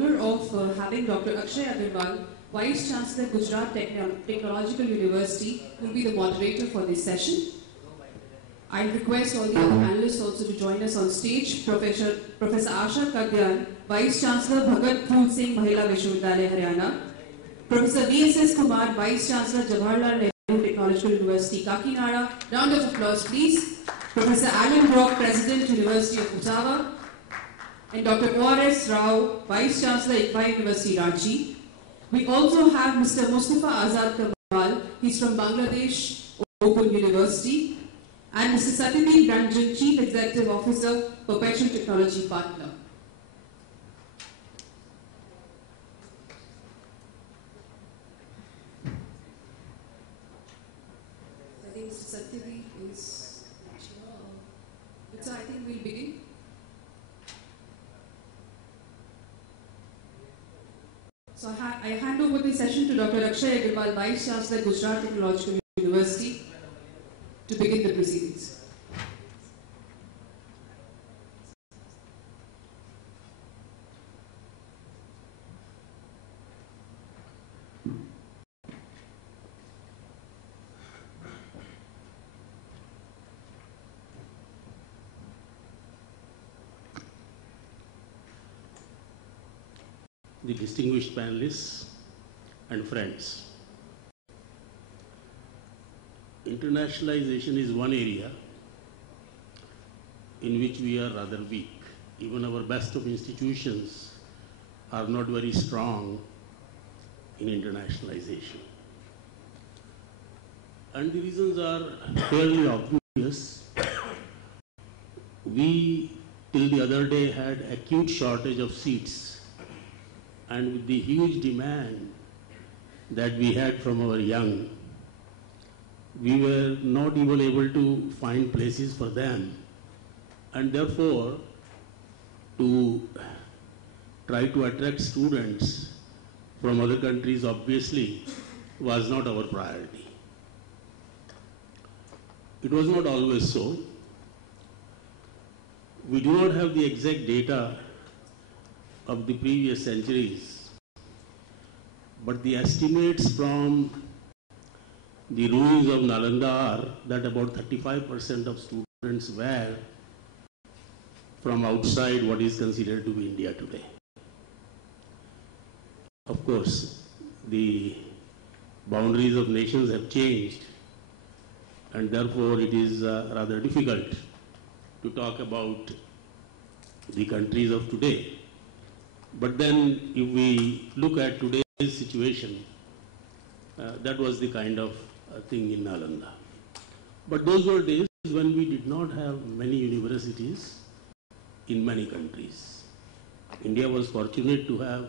honor of having Dr. Akshay Agarwal, Vice Chancellor, Gujarat Technological University, who will be the moderator for this session. I request all the other panelists also to join us on stage. Professor Asha Kadyan, Vice Chancellor, Bhagat Phool Singh Mahila Vishwavidyalaya, Haryana. Professor V.S.S. Kumar, Vice Chancellor, Jawaharlal Nehru Technological University, Kakinada. Round of applause, please. Professor Alan Brock, President, University of Ottawa. And Dr. O.R.S. Rao, Vice Chancellor, Iqbal University, Ranchi. We also have Mr. Mustafa Azad Kamal, he's from Bangladesh Open University. And Mr. Satyadeep Ranjan, Chief Executive Officer, Perpetual Technology Partner. I think Mr. Satyadeep is here. So I think we'll begin. So I hand over the session to Dr. Akshay Agarwal, Vice Chancellor, Gujarat Technological University, to begin the proceedings. The distinguished panelists and friends. Internationalization is one area in which we are rather weak. Even our best of institutions are not very strong in internationalization. And the reasons are fairly obvious. We, till the other day, had acute shortage of seats. And with the huge demand that we had from our young, we were not even able to find places for them. And therefore, to try to attract students from other countries obviously was not our priority. It was not always so. We do not have the exact data of the previous centuries, but the estimates from the ruins of Nalanda are that about 35% of students were from outside what is considered to be India today. Of course, the boundaries of nations have changed, and therefore it is rather difficult to talk about the countries of today. But then if we look at today's situation, that was the kind of thing in Nalanda. But those were days when we did not have many universities in many countries. India was fortunate to have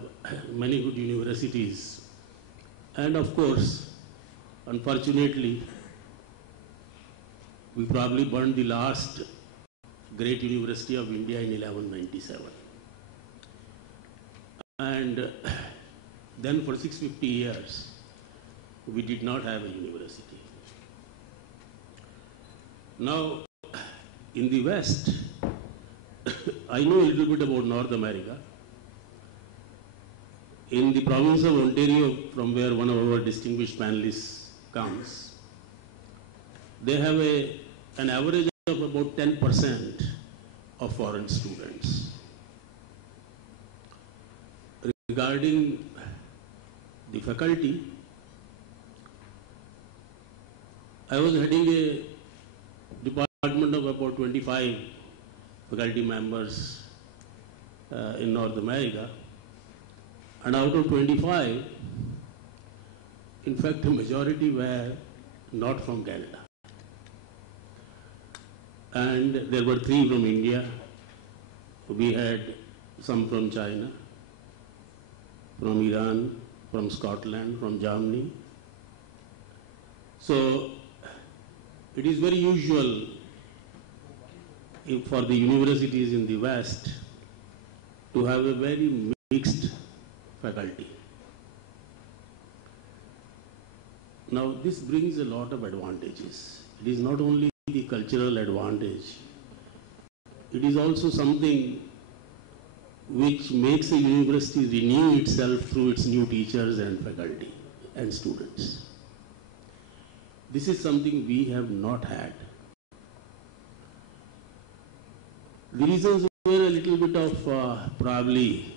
many good universities. And of course, unfortunately, we probably burned the last great university of India in 1197. And then for 650 years, we did not have a university. Now, in the West, I know a little bit about North America. In the province of Ontario, from where one of our distinguished panelists comes, they have an average of about 10% of foreign students. Regarding the faculty, I was heading a department of about 25 faculty members in North America, and out of 25, in fact, the majority were not from Canada. And there were 3 from India. We had some from China, from Iran, from Scotland, from Germany. So it is very usual for the universities in the West to have a very mixed faculty. Now this brings a lot of advantages. It is not only the cultural advantage, it is also something which makes a university renew itself through its new teachers and faculty and students. This is something we have not had. The reasons were a little bit of probably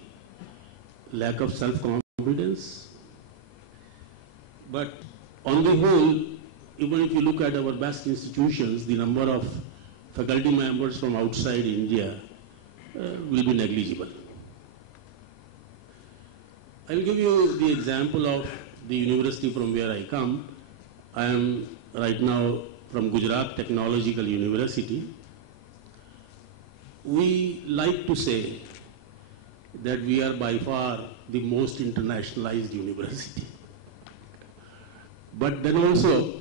lack of self-confidence, but on the whole, even if you look at our best institutions, the number of faculty members from outside India will be negligible. I will give you the example of the university from where I come. I am right now from Gujarat Technological University. We like to say that we are by far the most internationalized university. But then also,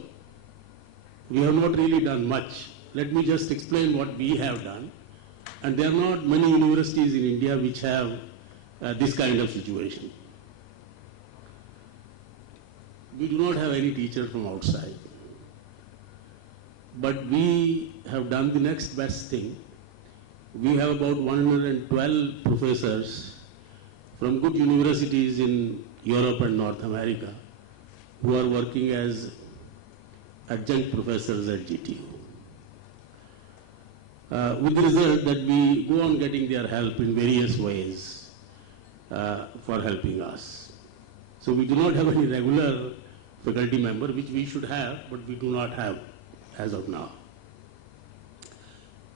we have not really done much. Let me just explain what we have done. And there are not many universities in India which have this kind of situation. We do not have any teacher from outside. But we have done the next best thing. We have about 112 professors from good universities in Europe and North America who are working as adjunct professors at GTU. With the result that we go on getting their help in various ways for helping us. So we do not have any regular faculty member, which we should have, but we do not have as of now.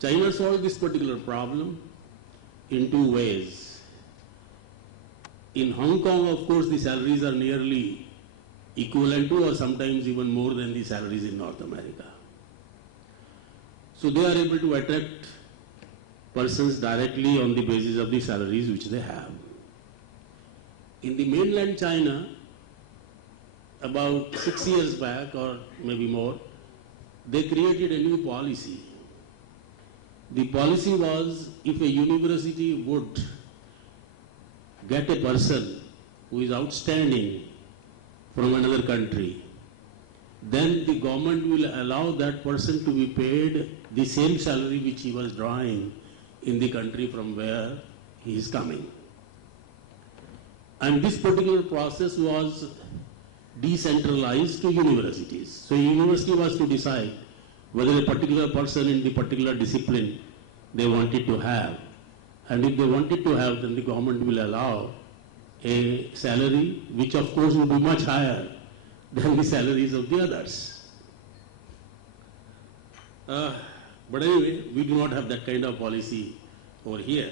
China solved this particular problem in two ways. In Hong Kong, of course, the salaries are nearly equivalent to or sometimes even more than the salaries in North America. So they are able to attract persons directly on the basis of the salaries which they have. In the mainland China, about 6 years back or maybe more, they created a new policy. The policy was, if a university would get a person who is outstanding from another country, then the government will allow that person to be paid the same salary which he was drawing in the country from where he is coming. And this particular process was decentralized to universities. So a university was to decide whether a particular person in the particular discipline they wanted to have. And if they wanted to have, then the government will allow a salary which of course would be much higher than the salaries of the others. But anyway, we do not have that kind of policy over here.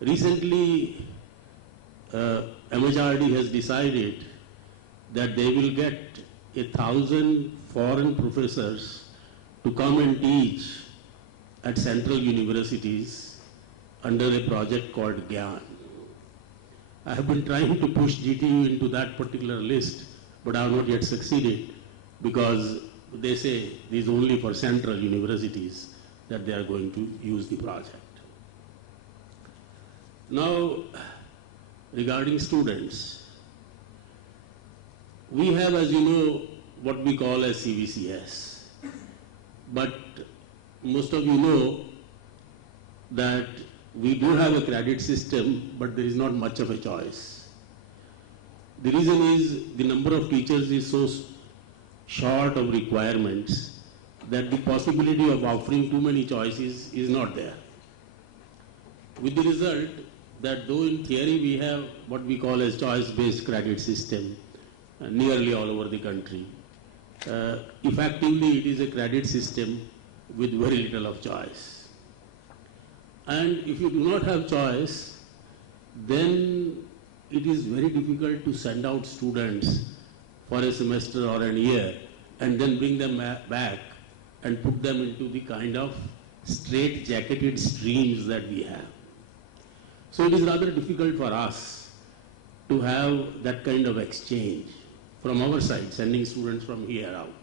Recently, MHRD has decided that they will get 1,000 foreign professors to come and teach at central universities under a project called GYAN. I have been trying to push GTU into that particular list, but I have not yet succeeded because they say it is only for central universities that they are going to use the project. Now, regarding students, we have, as you know, what we call as CVCS. But most of you know that we do have a credit system, but there is not much of a choice. The reason is the number of teachers is so short of requirements that the possibility of offering too many choices is not there. With the result that though in theory we have what we call as choice-based credit system nearly all over the country, effectively it is a credit system with very little of choice. And if you do not have choice, then it is very difficult to send out students for a semester or a year and then bring them back and put them into the kind of straight-jacketed streams that we have. So it is rather difficult for us to have that kind of exchange from our side, sending students from here out.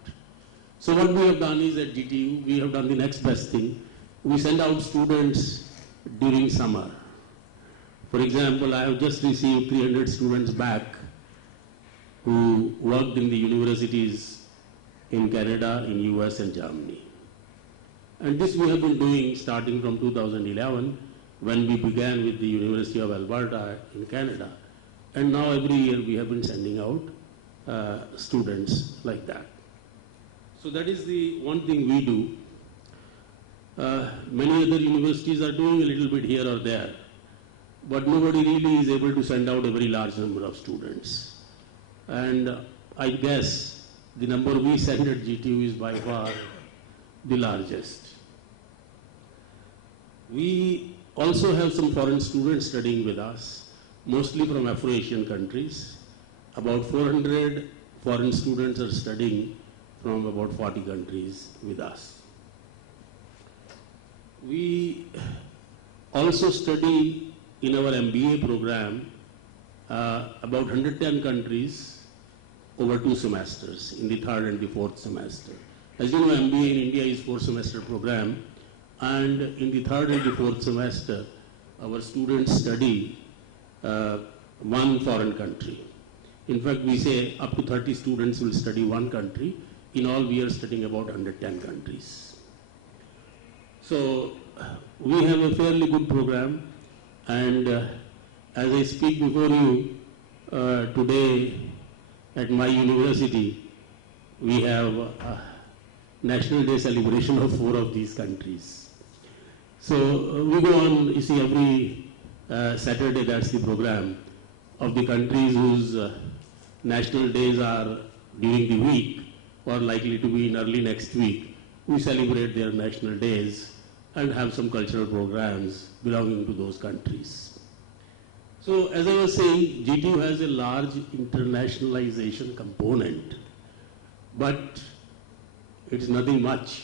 So what we have done is at GTU, we have done the next best thing. We send out students during summer. For example, I have just received 300 students back who worked in the universities in Canada, in US and Germany. And this we have been doing starting from 2011. when we began with the University of Alberta in Canada. And now every year we have been sending out students like that. So that is the one thing we do. Many other universities are doing a little bit here or there, but nobody really is able to send out a very large number of students. And I guess the number we send at GTU is by far the largest. We also have some foreign students studying with us, mostly from Afro-Asian countries. About 400 foreign students are studying from about 40 countries with us. We also study in our MBA program about 110 countries over 2 semesters, in the 3rd and the 4th semester. As you know, MBA in India is 4-semester program, and in the 3rd and the 4th semester, our students study one foreign country. In fact, we say up to 30 students will study one country. In all, we are studying about 110 countries. So we have a fairly good program, and as I speak before you today at my university, we have a National Day celebration of 4 of these countries. So we go on, you see, every Saturday, that's the program of the countries whose national days are during the week or likely to be in early next week. We celebrate their national days and have some cultural programs belonging to those countries. So as I was saying, GTU has a large internationalization component, but it's nothing much.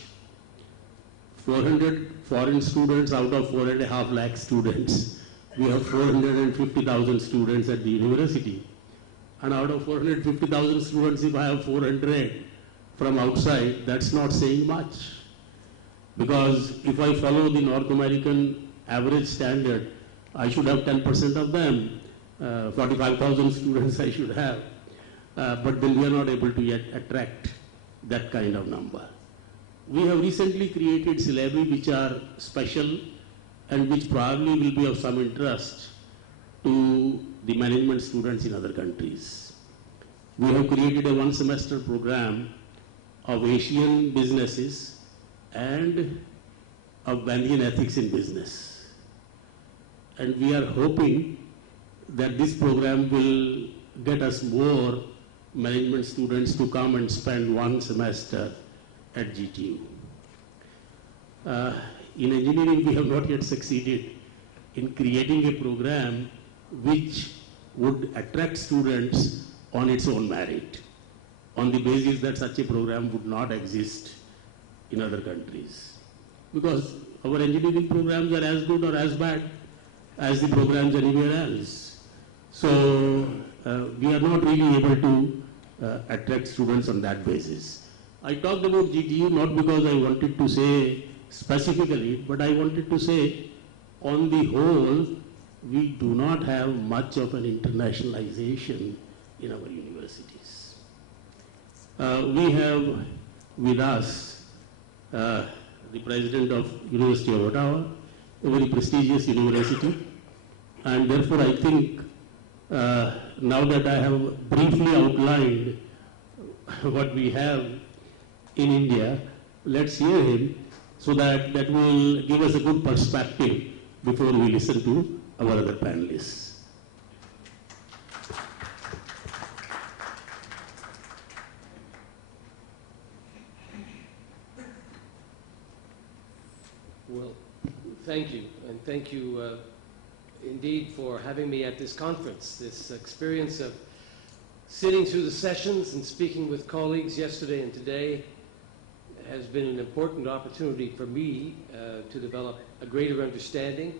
400 foreign students out of 4.5 lakh students. We have 450,000 students at the university. And out of 450,000 students, if I have 400 from outside, that's not saying much. Because if I follow the North American average standard, I should have 10% of them. 45,000 students I should have. But then we are not able to yet attract that kind of number. We have recently created syllabi which are special and which probably will be of some interest to the management students in other countries. We have created a 1-semester program of Asian businesses and of Gandhian ethics in business. And we are hoping that this program will get us more management students to come and spend 1 semester at GTU. In engineering, we have not yet succeeded in creating a program which would attract students on its own merit, on the basis that such a program would not exist in other countries. Because our engineering programs are as good or as bad as the programs anywhere else. So we are not really able to attract students on that basis. I talked about GTU not because I wanted to say specifically, but I wanted to say on the whole, we do not have much of an internationalization in our universities. We have with us the president of University of Ottawa, a very prestigious university, and therefore I think now that I have briefly outlined what we have in India, let's hear him so that will give us a good perspective before we listen to our other panelists. Well, thank you, and thank you indeed for having me at this conference. This experience of sitting through the sessions and speaking with colleagues yesterday and today has been an important opportunity for me to develop a greater understanding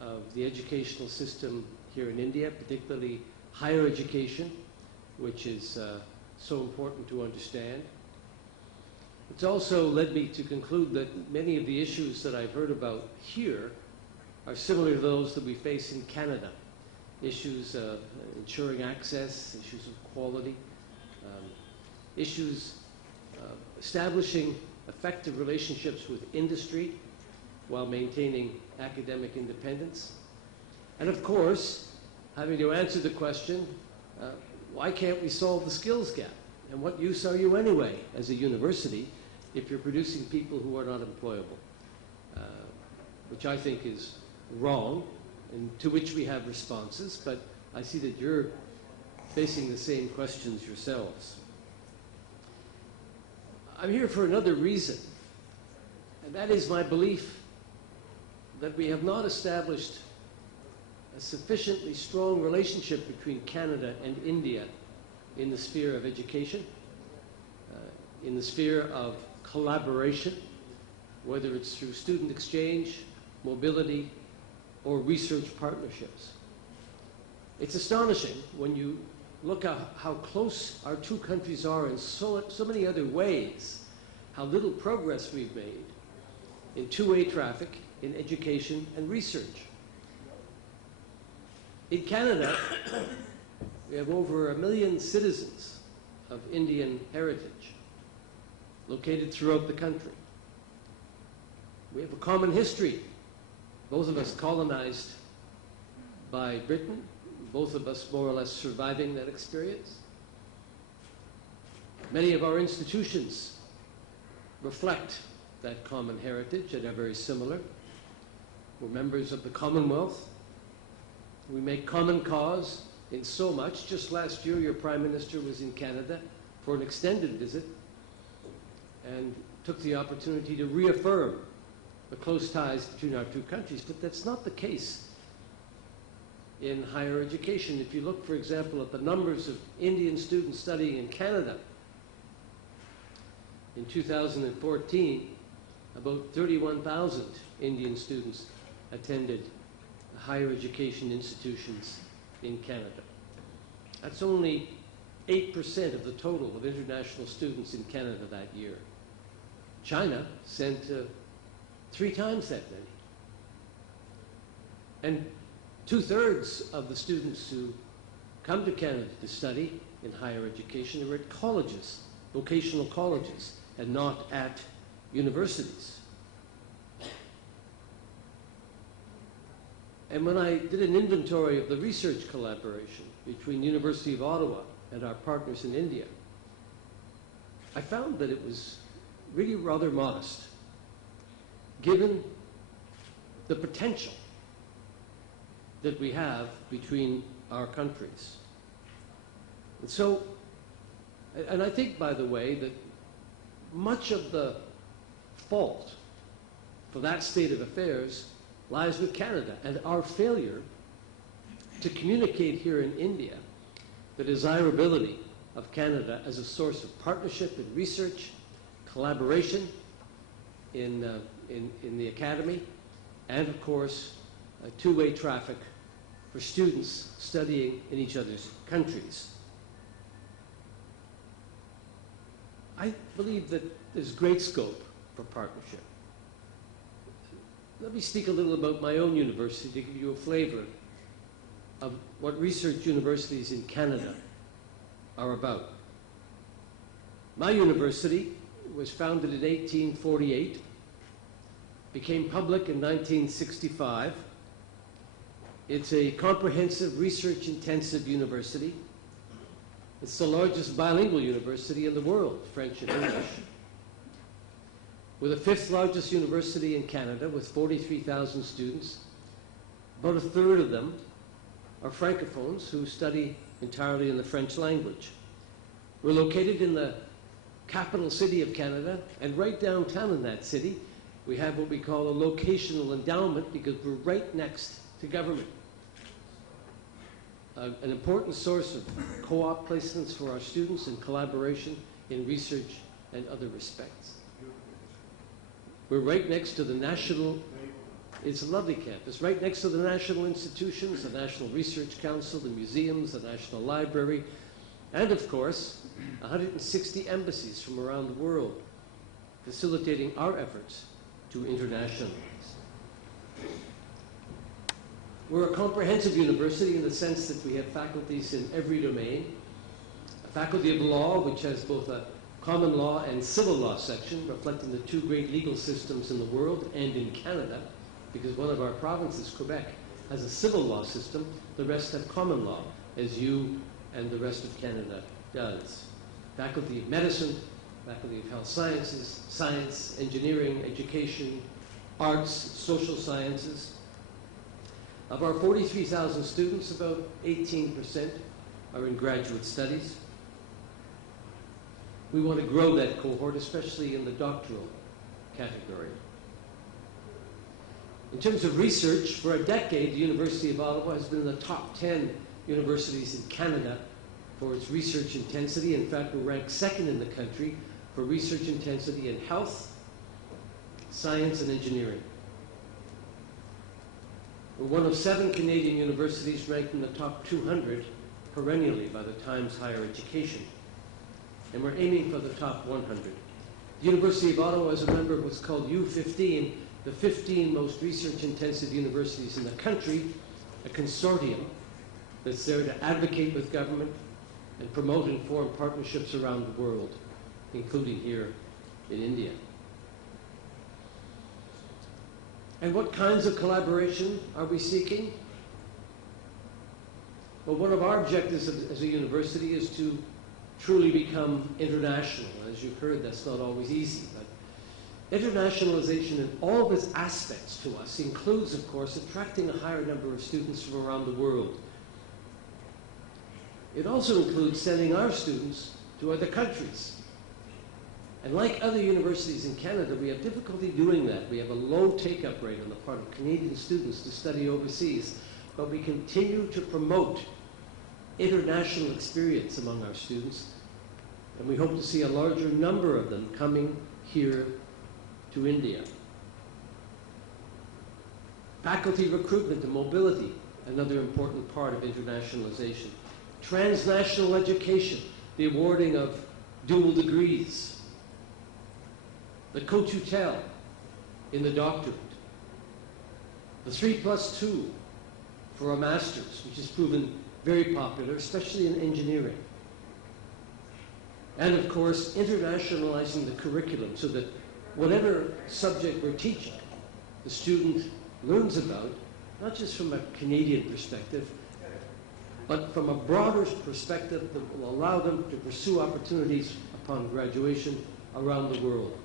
of the educational system here in India, particularly higher education, which is so important to understand. It's also led me to conclude that many of the issues that I've heard about here are similar to those that we face in Canada. Issues of ensuring access, issues of quality, issues establishing effective relationships with industry, while maintaining academic independence. And of course, having to answer the question, why can't we solve the skills gap? And what use are you anyway as a university if you're producing people who are not employable? Which I think is wrong, and to which we have responses, but I see that you're facing the same questions yourselves. I'm here for another reason, and that is my belief that we have not established a sufficiently strong relationship between Canada and India in the sphere of education, in the sphere of collaboration, whether it's through student exchange, mobility, or research partnerships. It's astonishing when you look at how close our two countries are in so many other ways, how little progress we've made in two-way traffic, in education and research. In Canada, we have over 1 million citizens of Indian heritage located throughout the country. We have a common history. Both of us colonized by Britain, both of us more or less surviving that experience. Many of our institutions reflect that common heritage and are very similar. We're members of the Commonwealth. We make common cause in so much. Just last year, your Prime Minister was in Canada for an extended visit and took the opportunity to reaffirm the close ties between our two countries, but that's not the case in higher education. If you look, for example, at the numbers of Indian students studying in Canada, in 2014, about 31,000 Indian students attended higher education institutions in Canada. That's only 8% of the total of international students in Canada that year. China sent 3 times that many. And 2/3 of the students who come to Canada to study in higher education are at colleges, vocational colleges, and not at universities. And when I did an inventory of the research collaboration between the University of Ottawa and our partners in India, I found that it was really rather modest, given the potential that we have between our countries. And so, and I think, by the way, that much of the fault for that state of affairs lies with Canada and our failure to communicate here in India the desirability of Canada as a source of partnership in research, collaboration in the academy, and of course, two-way traffic for students studying in each other's countries. I believe that there's great scope for partnership. Let me speak a little about my own university to give you a flavor of what research universities in Canada are about. My university was founded in 1848, became public in 1965. It's a comprehensive, research-intensive university. It's the largest bilingual university in the world, French and English. We're the 5th largest university in Canada with 43,000 students. About 1/3 of them are francophones who study entirely in the French language. We're located in the capital city of Canada, and right downtown in that city, we have what we call a locational endowment because we're right next to government. An important source of co-op placements for our students and collaboration in research and other respects. We're right next to the national, it's a lovely campus, right next to the national institutions, the National Research Council, the museums, the National Library, and of course, 160 embassies from around the world, facilitating our efforts to internationalize. We're a comprehensive university in the sense that we have faculties in every domain. A faculty of law, which has both a common law and civil law section, reflecting the two great legal systems in the world and in Canada, because one of our provinces, Quebec, has a civil law system, the rest have common law, as you and the rest of Canada does. Faculty of Medicine, Faculty of Health Sciences, Science, Engineering, Education, Arts, Social Sciences. Of our 43,000 students, about 18% are in graduate studies. We want to grow that cohort, especially in the doctoral category. In terms of research, for a decade, the University of Ottawa has been in the top 10 universities in Canada for its research intensity. In fact, we're ranked second in the country for research intensity in health, science, and engineering. We're one of 7 Canadian universities ranked in the top 200 perennially by the Times Higher Education, and we're aiming for the top 100. The University of Ottawa is a member of what's called U15, the 15 most research-intensive universities in the country, a consortium that's there to advocate with government and promote and form partnerships around the world, including here in India. And what kinds of collaboration are we seeking? Well, one of our objectives as a university is to truly become international. As you've heard, that's not always easy, but internationalization in all of its aspects to us includes, of course, attracting a higher number of students from around the world. It also includes sending our students to other countries. And like other universities in Canada, we have difficulty doing that. We have a low take-up rate on the part of Canadian students to study overseas, but we continue to promote international experience among our students, and we hope to see a larger number of them coming here to India. Faculty recruitment and mobility, another important part of internationalization. Transnational education, the awarding of dual degrees. The co-tutelle in the doctorate. The 3+2 for a master's, which has proven very popular, especially in engineering. And of course, internationalizing the curriculum so that whatever subject we're teaching, the student learns about, not just from a Canadian perspective, but from a broader perspective that will allow them to pursue opportunities upon graduation around the world.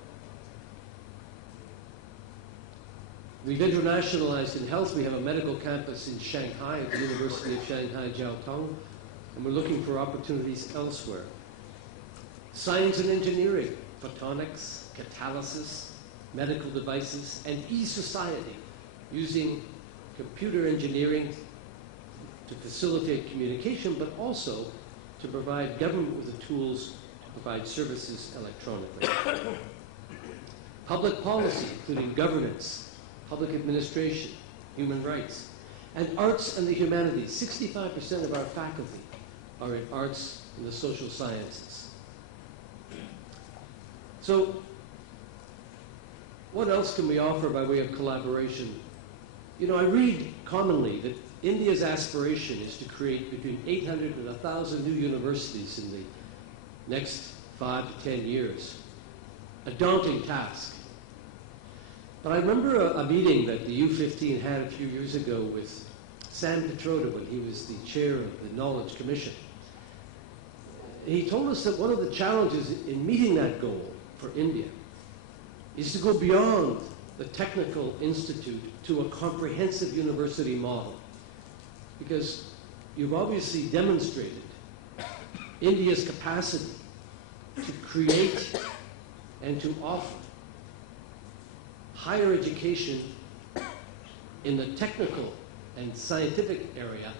We've internationalized in health. We have a medical campus in Shanghai at the University of Shanghai, Jiao Tong, and we're looking for opportunities elsewhere. Science and engineering, photonics, catalysis, medical devices, and e-society, using computer engineering to facilitate communication, but also to provide government with the tools to provide services electronically. Public policy, including governance, public administration, human rights, and arts and the humanities. 65% of our faculty are in arts and the social sciences. So, what else can we offer by way of collaboration? You know, I read commonly that India's aspiration is to create between 800 and 1,000 new universities in the next 5 to 10 years. A daunting task. But I remember a meeting that the U15 had a few years ago with Sam Pitroda when he was the chair of the Knowledge Commission. He told us that one of the challenges in meeting that goal for India is to go beyond the technical institute to a comprehensive university model. Because you've obviously demonstrated India's capacity to create and to offer higher education in the technical and scientific area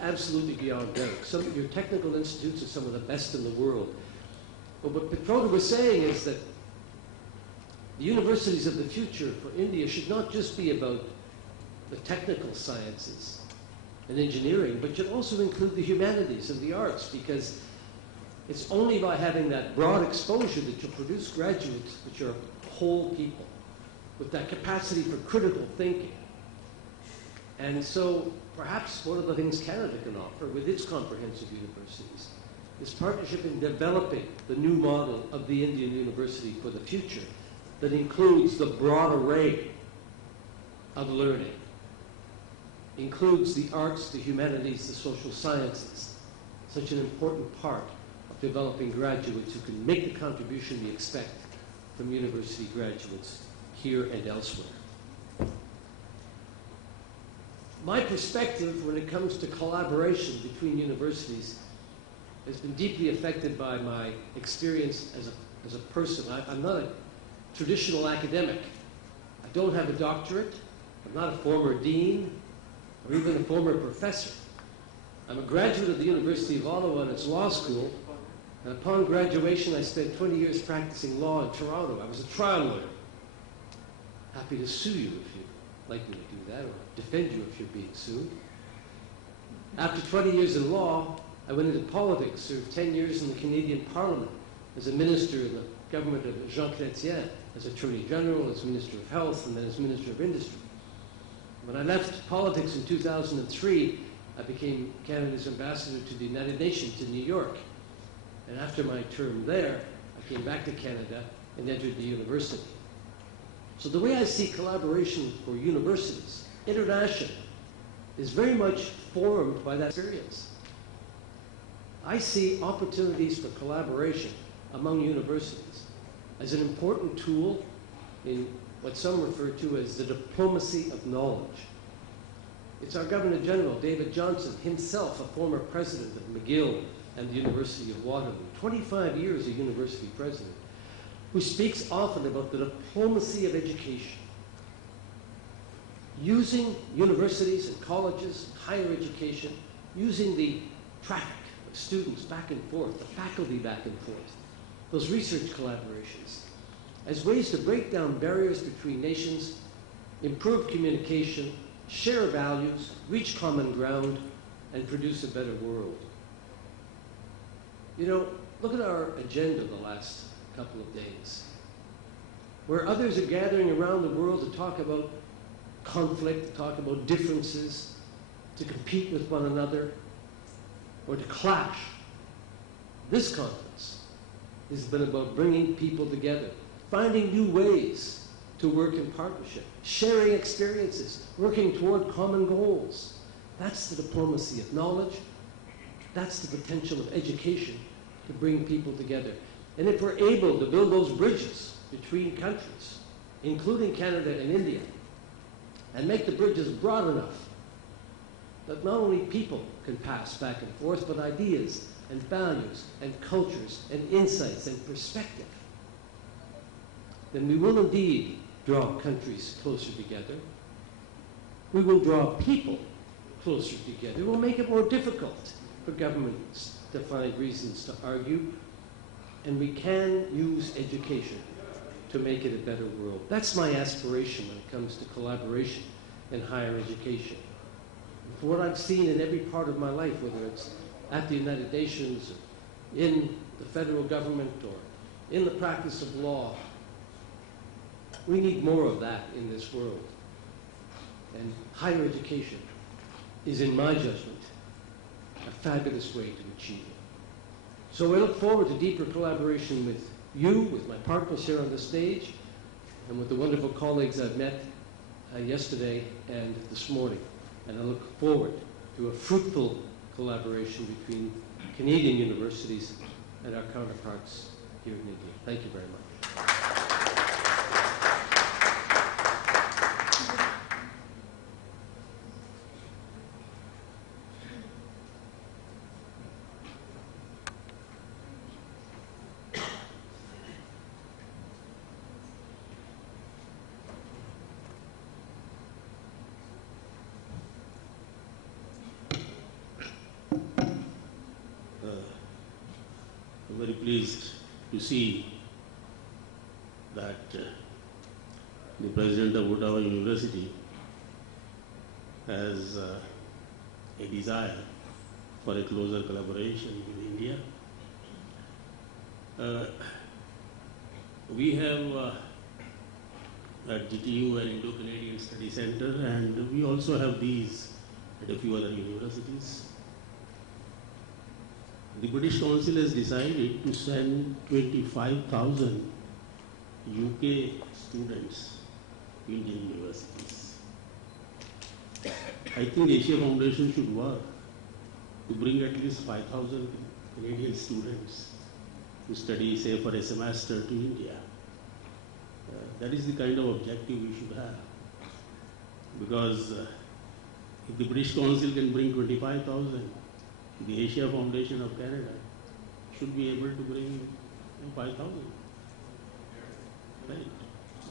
absolutely beyond doubt. Some of your technical institutes are some of the best in the world. But what Pitroda was saying is that the universities of the future for India should not just be about the technical sciences and engineering, but should also include the humanities and the arts, because it's only by having that broad exposure that you'll produce graduates which are whole people with that capacity for critical thinking. And so perhaps one of the things Canada can offer with its comprehensive universities is partnership in developing the new model of the Indian University for the future that includes the broad array of learning, includes the arts, the humanities, the social sciences, such an important part of developing graduates who can make the contribution we expect from university graduates here and elsewhere. My perspective when it comes to collaboration between universities has been deeply affected by my experience as a person. I'm not a traditional academic. I don't have a doctorate. I'm not a former dean or even a former professor. I'm a graduate of the University of Ottawa and its law school. And upon graduation, I spent 20 years practicing law in Toronto. I was a trial lawyer. Happy to sue you if you'd like me to do that, or defend you if you're being sued. After 20 years in law, I went into politics, served 10 years in the Canadian Parliament as a minister in the government of Jean Chrétien, as Attorney General, as Minister of Health, and then as Minister of Industry. When I left politics in 2003, I became Canada's ambassador to the United Nations in New York. And after my term there, I came back to Canada and entered the university. So the way I see collaboration for universities, international, is very much formed by that experience. I see opportunities for collaboration among universities as an important tool in what some refer to as the diplomacy of knowledge. It's our Governor General, David Johnson, himself a former president of McGill and the University of Waterloo, 25 years a university president, who speaks often about the diplomacy of education, using universities and colleges, higher education, using the traffic of students back and forth, the faculty back and forth, those research collaborations, as ways to break down barriers between nations, improve communication, share values, reach common ground, and produce a better world. You know, look at our agenda the last couple of days, where others are gathering around the world to talk about conflict, to talk about differences, to compete with one another, or to clash. This conference has been about bringing people together, finding new ways to work in partnership, sharing experiences, working toward common goals. That's the diplomacy of knowledge. That's the potential of education to bring people together. And if we're able to build those bridges between countries, including Canada and India, and make the bridges broad enough that not only people can pass back and forth, but ideas and values and cultures and insights and perspective, then we will indeed draw countries closer together. We will draw people closer together. We'll make it more difficult for governments to find reasons to argue, and we can use education to make it a better world. That's my aspiration when it comes to collaboration in higher education. For what I've seen in every part of my life, whether it's at the United Nations, in the federal government, or in the practice of law, we need more of that in this world. And higher education is, in my judgment, a fabulous way to achieve it. So I look forward to deeper collaboration with you, with my partners here on the stage, and with the wonderful colleagues I've met yesterday and this morning. And I look forward to a fruitful collaboration between Canadian universities and our counterparts here in India. Thank you very much. I'm very pleased to see that the President of Ottawa University has a desire for a closer collaboration with India. We have at GTU an Indo-Canadian Study Center, and we also have these at a few other universities. the British Council has decided to send 25,000 UK students to Indian universities. I think Asia Foundation should work to bring at least 5,000 Canadian students to study, say, for a semester to India. That is the kind of objective we should have. Because if the British Council can bring 25,000, the Asia Foundation of Canada should be able to bring 5,000. Right?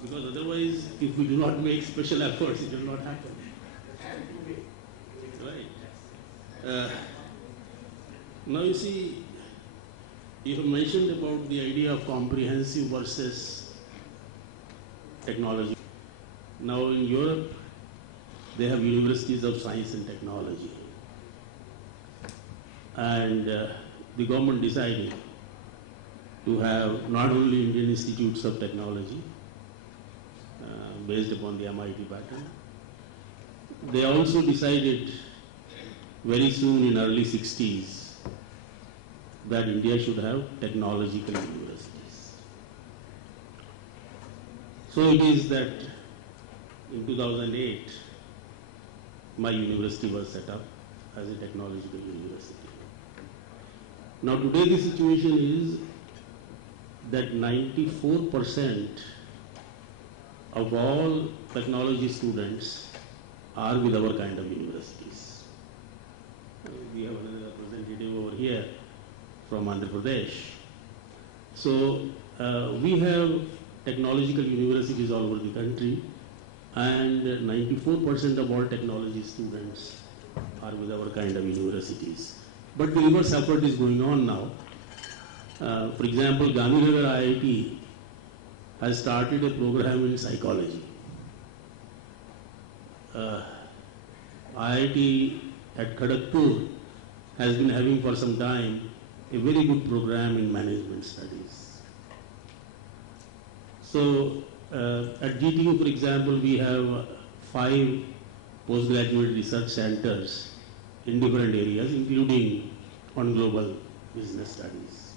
Because otherwise, if we do not make special efforts, it will not happen. Right? Now you see, you have mentioned about the idea of comprehensive versus technology. Now in Europe, they have universities of science and technology. And the government decided to have not only Indian institutes of technology based upon the MIT pattern, they also decided very soon in early 60s that India should have technological universities. So it is that in 2008, my university was set up as a technological university. Now today the situation is that 94% of all technology students are with our kind of universities. We have another representative over here from Andhra Pradesh. So we have technological universities all over the country, and 94% of all technology students are with our kind of universities. But the reverse effort is going on now. For example, Gandhinagar IIT has started a program in psychology. IIT at Kharagpur has been having for some time a very good program in management studies. So at GTU, for example, we have 5 postgraduate research centers in different areas, including on global business studies.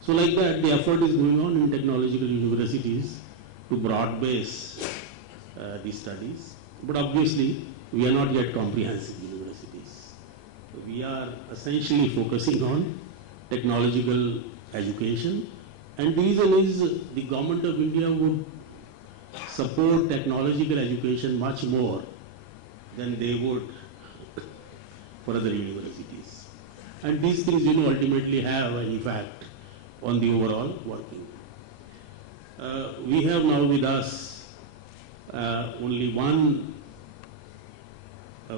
So like that, the effort is going on in technological universities to broad base these studies. But obviously, we are not yet comprehensive universities. So we are essentially focusing on technological education. And the reason is the government of India would support technological education much more than they would for other universities. And these things, ultimately have an effect on the overall working. We have now with us only one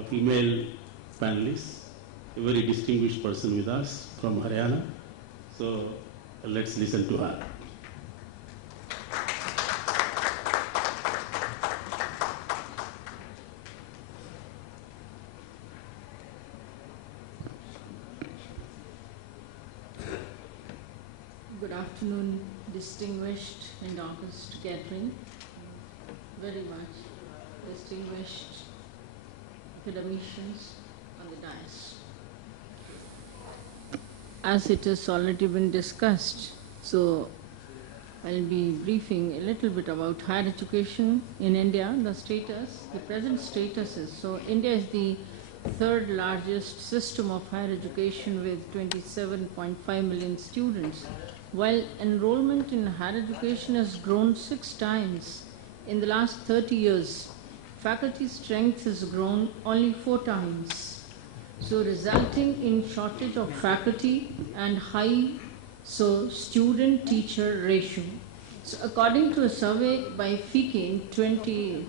female panelist, a very distinguished person with us from Haryana. So let's listen to her. Good afternoon, distinguished and august gathering. Very much distinguished academicians on the dais. As it has already been discussed, so I'll be briefing a little bit about higher education in India, the present status is. So India is the third largest system of higher education with 27.5 million students, while enrollment in higher education has grown 6 times in the last 30 years. Faculty strength has grown only 4 times. So resulting in shortage of faculty and high student-teacher ratio. So according to a survey by FICCI in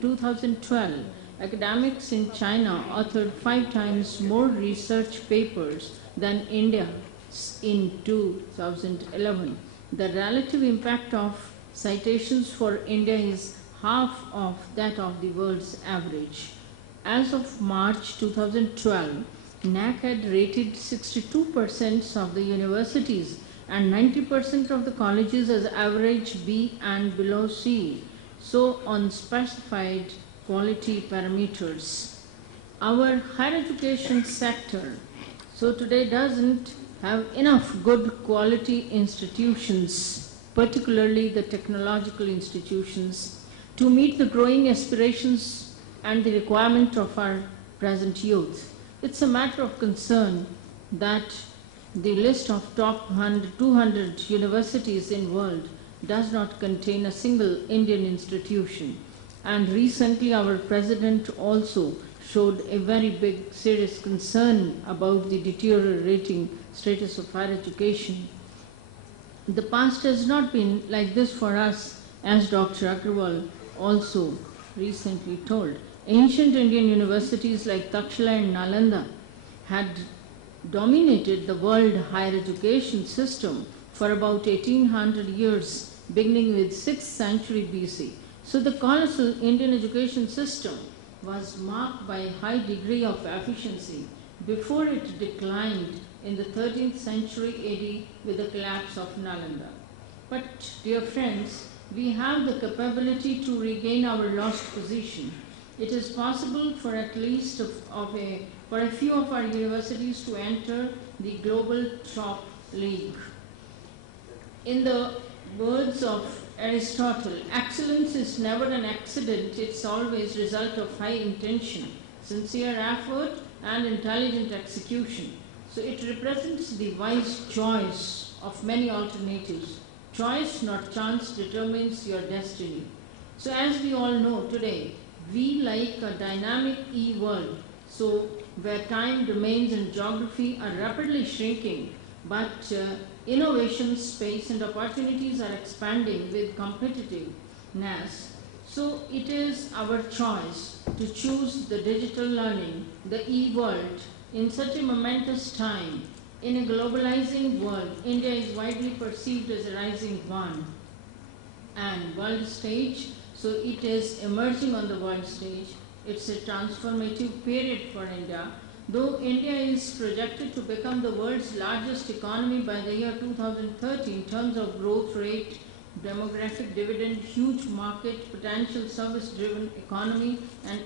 2012, academics in China authored 5 times more research papers than India in 2011. The relative impact of citations for India is half of that of the world's average. As of March 2012, NAC had rated 62% of the universities and 90% of the colleges as average B and below C, so on specified quality parameters. Our higher education sector, so today doesn't have enough good quality institutions, particularly the technological institutions, to meet the growing aspirations and the requirement of our present youth. It's a matter of concern that the list of top 200 universities in the world does not contain a single Indian institution. And recently our president also showed a very big, serious concern about the deteriorating status of higher education. The past has not been like this for us, as Dr. Agrawal also recently told. Ancient Indian universities like Takshila and Nalanda had dominated the world higher education system for about 1800 years, beginning with 6th century BC. So the colossal Indian education system was marked by a high degree of efficiency before it declined in the 13th century AD with the collapse of Nalanda. But, dear friends, we have the capability to regain our lost position. It is possible for at least for a few of our universities to enter the global top league. In the words of Aristotle, excellence is never an accident, it's always result of high intention, sincere effort and intelligent execution. So it represents the wise choice of many alternatives. Choice, not chance, determines your destiny. So as we all know today, we like a dynamic e-world, so where time, domains and geography are rapidly shrinking, but innovation, space and opportunities are expanding with competitiveness. So it is our choice to choose the digital learning, the e-world, in such a momentous time. In a globalizing world, India is widely perceived as a rising one and world stage, so it is emerging on the world stage. It's a transformative period for India. Though India is projected to become the world's largest economy by the year 2030 in terms of growth rate, demographic dividend, huge market, potential service-driven economy, and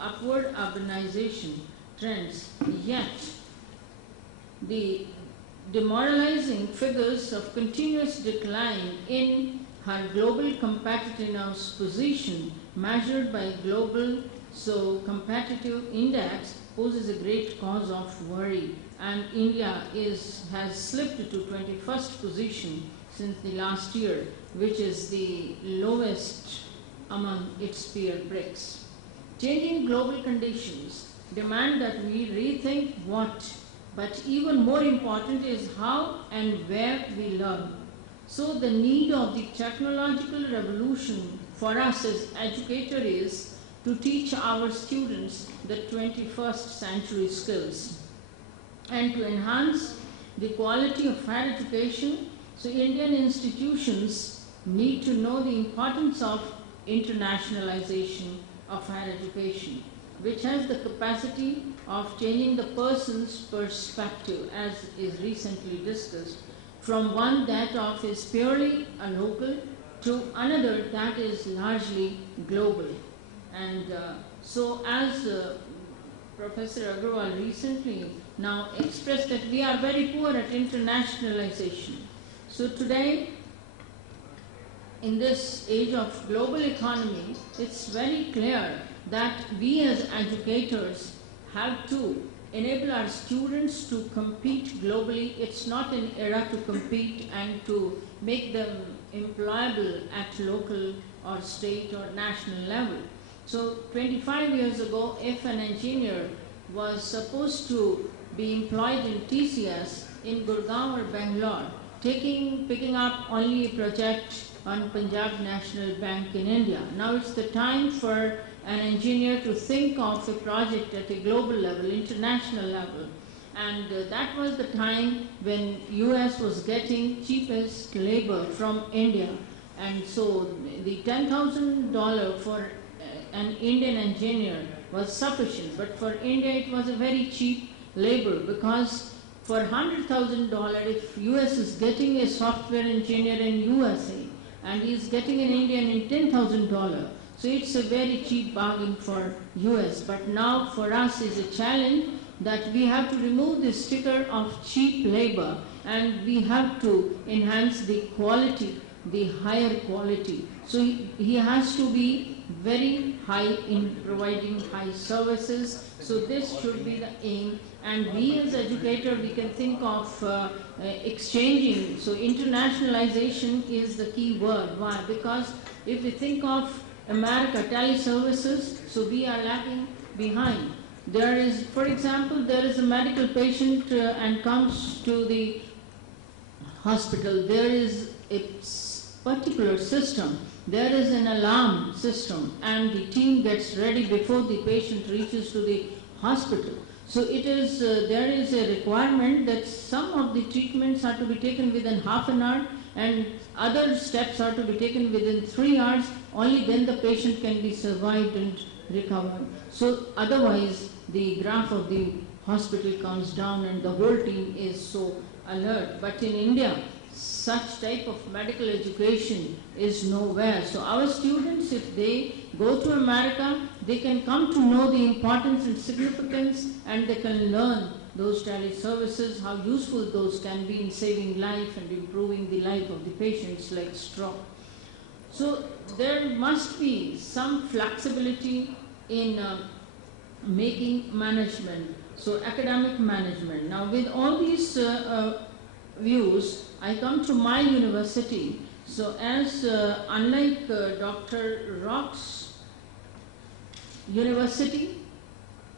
upward urbanization trends, yet the demoralizing figures of continuous decline in her global competitiveness position measured by global competitive index poses a great cause of worry, and India has slipped to 21st position since the last year, which is the lowest among its peer BRICS. Changing global conditions demand that we rethink what, but even more important is how and where we learn. So the need of the technological revolution for us as educators is to teach our students the 21st century skills and to enhance the quality of higher education. So Indian institutions need to know the importance of internationalization of higher education, which has the capacity of changing the person's perspective, as is recently discussed, from one that of is purely a local to another that is largely global. And so as Professor Agrawal recently now expressed that we are very poor at internationalization. So today, in this age of global economy, it's very clear that we as educators have to enable our students to compete globally. It's not an era to compete and to make them employable at local or state or national level. So 25 years ago, if an engineer was supposed to be employed in TCS in Gurgaon or Bangalore, picking up only a project on Punjab National Bank in India. Now it's the time for an engineer to think of a project at a global level, international level. And that was the time when US was getting cheapest labor from India. And so the $10,000 for an Indian engineer was sufficient, but for India it was a very cheap labor, because for $100,000, if US is getting a software engineer in USA and he is getting an Indian in $10,000, so it's a very cheap bargain for US. But now for us is a challenge that we have to remove the sticker of cheap labor and we have to enhance the quality, the higher quality. So he has to be very high in providing high services. So this should be the aim. And we as educators, we can think of exchanging. So internationalization is the key word. Why? Because if we think of America, teleservices, so we are lagging behind. There is, for example, there is a medical patient and comes to the hospital. There is a particular system. There is an alarm system and the team gets ready before the patient reaches to the hospital. So it is, there is a requirement that some of the treatments are to be taken within half an hour and other steps are to be taken within 3 hours. Only then the patient can be survived and recovered. So otherwise the graph of the hospital comes down and the whole team is so alert. But in India, such type of medical education is nowhere. So our students, if they go to America, they can come to know the importance and significance and they can learn those teleservices, how useful those can be in saving life and improving the life of the patients like stroke. So there must be some flexibility in making management, so academic management. Now with all these views, I come to my university. So as unlike Dr. Rock's university,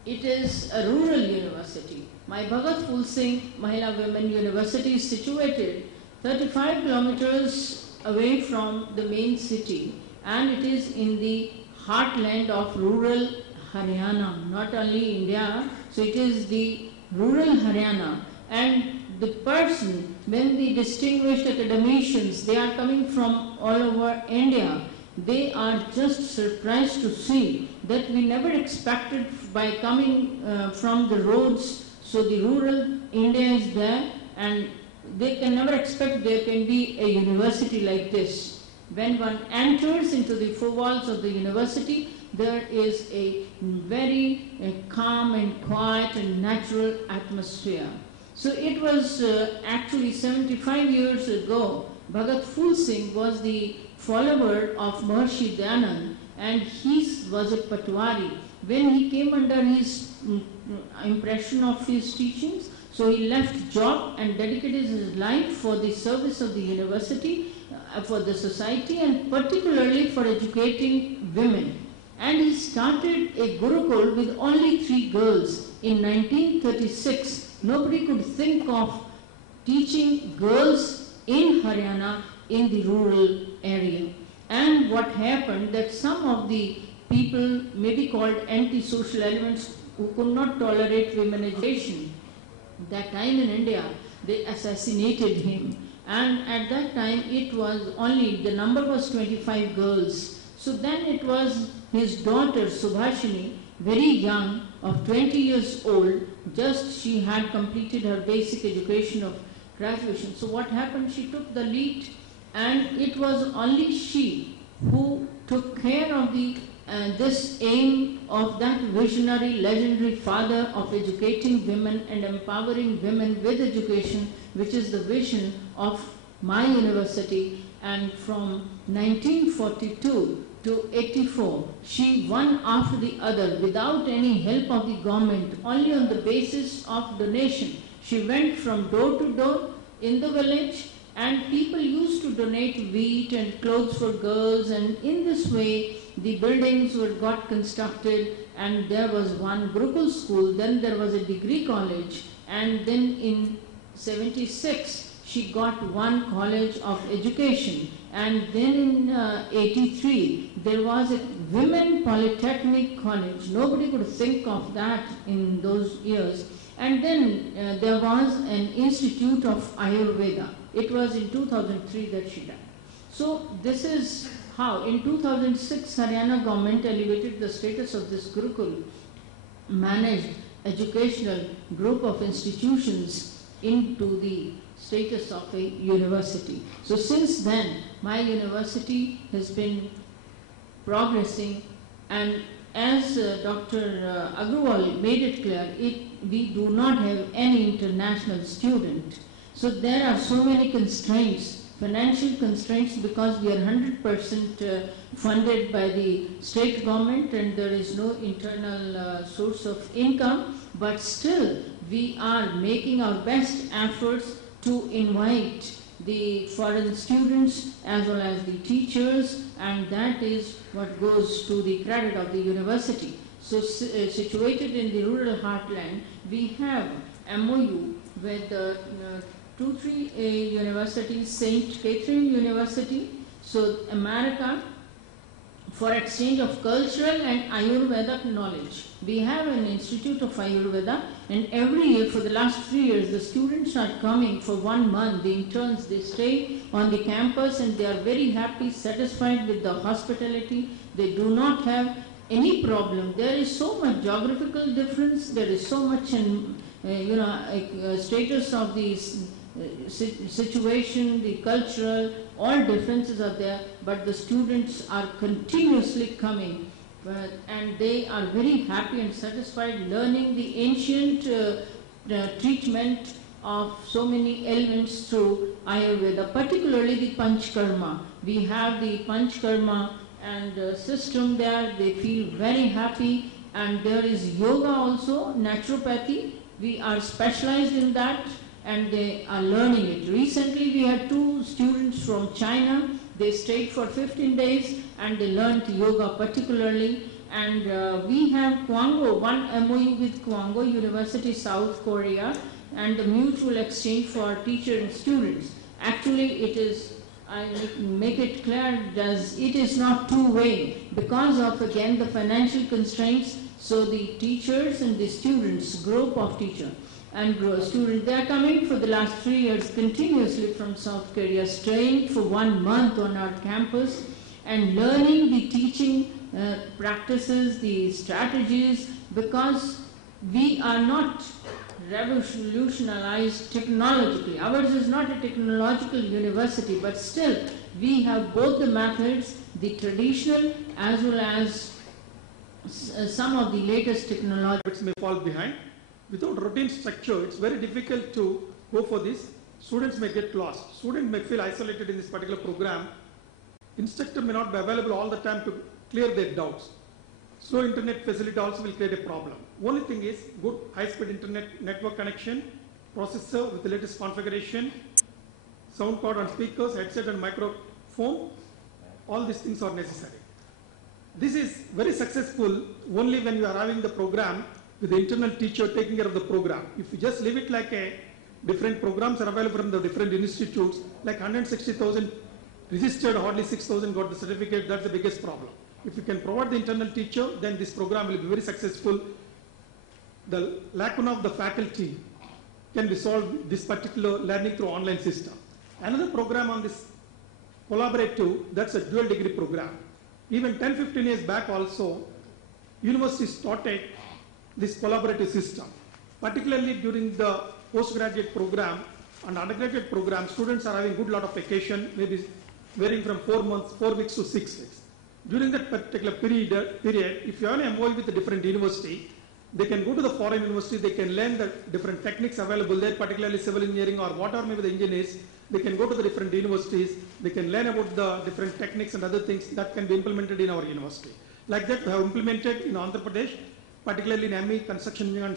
it is a rural university. My Bhagat Phul Singh Mahila Women University is situated 35 kilometers away from the main city and it is in the heartland of rural Haryana, not only India. So it is the rural Haryana, and the person, when the distinguished academicians, they are coming from all over India, they are just surprised to see that we never expected by coming from the roads. So the rural India is there and they can never expect there can be a university like this. When one enters into the four walls of the university, there is a very calm and quiet and natural atmosphere. So it was actually 75 years ago, Bhagat Phul Singh was the follower of Maharishi Dayanand and he was a Patwari. When he came under his impression of his teachings, so he left job and dedicated his life for the service of the university, for the society and particularly for educating women. And he started a Gurukul with only 3 girls. In 1936, nobody could think of teaching girls in Haryana in the rural area. And what happened that some of the people may be called anti-social elements who could not tolerate women education. That time in India, they assassinated him. And at that time, it was only, the number was 25 girls. So then it was his daughter Subhashini, very young, of 20 years old, just she had completed her basic education of graduation. So what happened, she took the lead and it was only she who took care of the this aim of that visionary, legendary father of educating women and empowering women with education, which is the vision of my university. And from 1942 to 84, she one after the other, without any help of the government, only on the basis of donation. She went from door to door in the village and people used to donate wheat and clothes for girls, and in this way the buildings were got constructed and there was one Gurukul school, then there was a degree college, and then in 76 she got one college of education, and then in 83 there was a women polytechnic college. Nobody could think of that in those years. And then there was an institute of Ayurveda. It was in 2003 that she died. So this is how in 2006 Haryana government elevated the status of this Gurukul managed educational group of institutions into the status of a university. So since then my university has been progressing, and as Dr. Agrawal made it clear, we do not have any international student. So there are so many constraints, financial constraints, because we are 100% funded by the state government and there is no internal source of income, but still we are making our best efforts to invite the foreign students as well as the teachers, and that is what goes to the credit of the university. So situated in the rural heartland, we have MOU with 2-3 universities, St. Catherine University, so America, for exchange of cultural and Ayurvedic knowledge. We have an Institute of Ayurveda, and every year for the last 3 years the students are coming for 1 month. The interns, they stay on the campus and they are very happy, satisfied with the hospitality. They do not have any problem. There is so much geographical difference, there is so much status of the situation, the cultural, all differences are there, but the students are continuously coming and they are very happy and satisfied learning the ancient treatment of so many elements through Ayurveda, particularly the Panchkarma. We have the Panchkarma and system there, they feel very happy, and there is yoga also, naturopathy. We are specialized in that and they are learning it. Recently we had 2 students from China. They stayed for 15 days and they learned yoga particularly. And we have Kwango, one MOU with Kwango University, South Korea, and the mutual exchange for teacher and students. Actually it is, I make it clear, it is not two-way because of again the financial constraints. So the teachers and the students, group of teachers and students, they are coming for the last 3 years continuously from South Korea, staying for 1 month on our campus and learning the teaching practices, the strategies, because we are not revolutionized technologically. Ours is not a technological university, but still we have both the methods, the traditional as well as some of the latest technologies. May fall behind. Without routine structure, it's very difficult to go for this. Students may get lost. Students may feel isolated in this particular program. Instructor may not be available all the time to clear their doubts. Slow internet facility also will create a problem. Only thing is good high-speed internet network connection, processor with the latest configuration, sound card and speakers, headset and microphone. All these things are necessary. This is very successful only when you are having the program with the internal teacher taking care of the program. If you just leave it like a different programs are available from the different institutes, like 160,000 registered, hardly 6,000 got the certificate, that's the biggest problem. If you can provide the internal teacher, then this program will be very successful. The lacuna of the faculty can be solved this particular learning through online system. Another program on this collaborative, that's a dual degree program. Even 10-15 years back also, universities started this collaborative system. Particularly during the postgraduate program and undergraduate program, students are having good lot of vacation, maybe varying from 4 weeks to 6 weeks. During that particular period, if you have an MOU with a different university, they can go to the foreign university, they can learn the different techniques available there, particularly civil engineering or whatever maybe the engineers. They can go to the different universities, they can learn about the different techniques and other things that can be implemented in our university. Like that we have implemented in Andhra Pradesh, particularly in ME Construction Engineering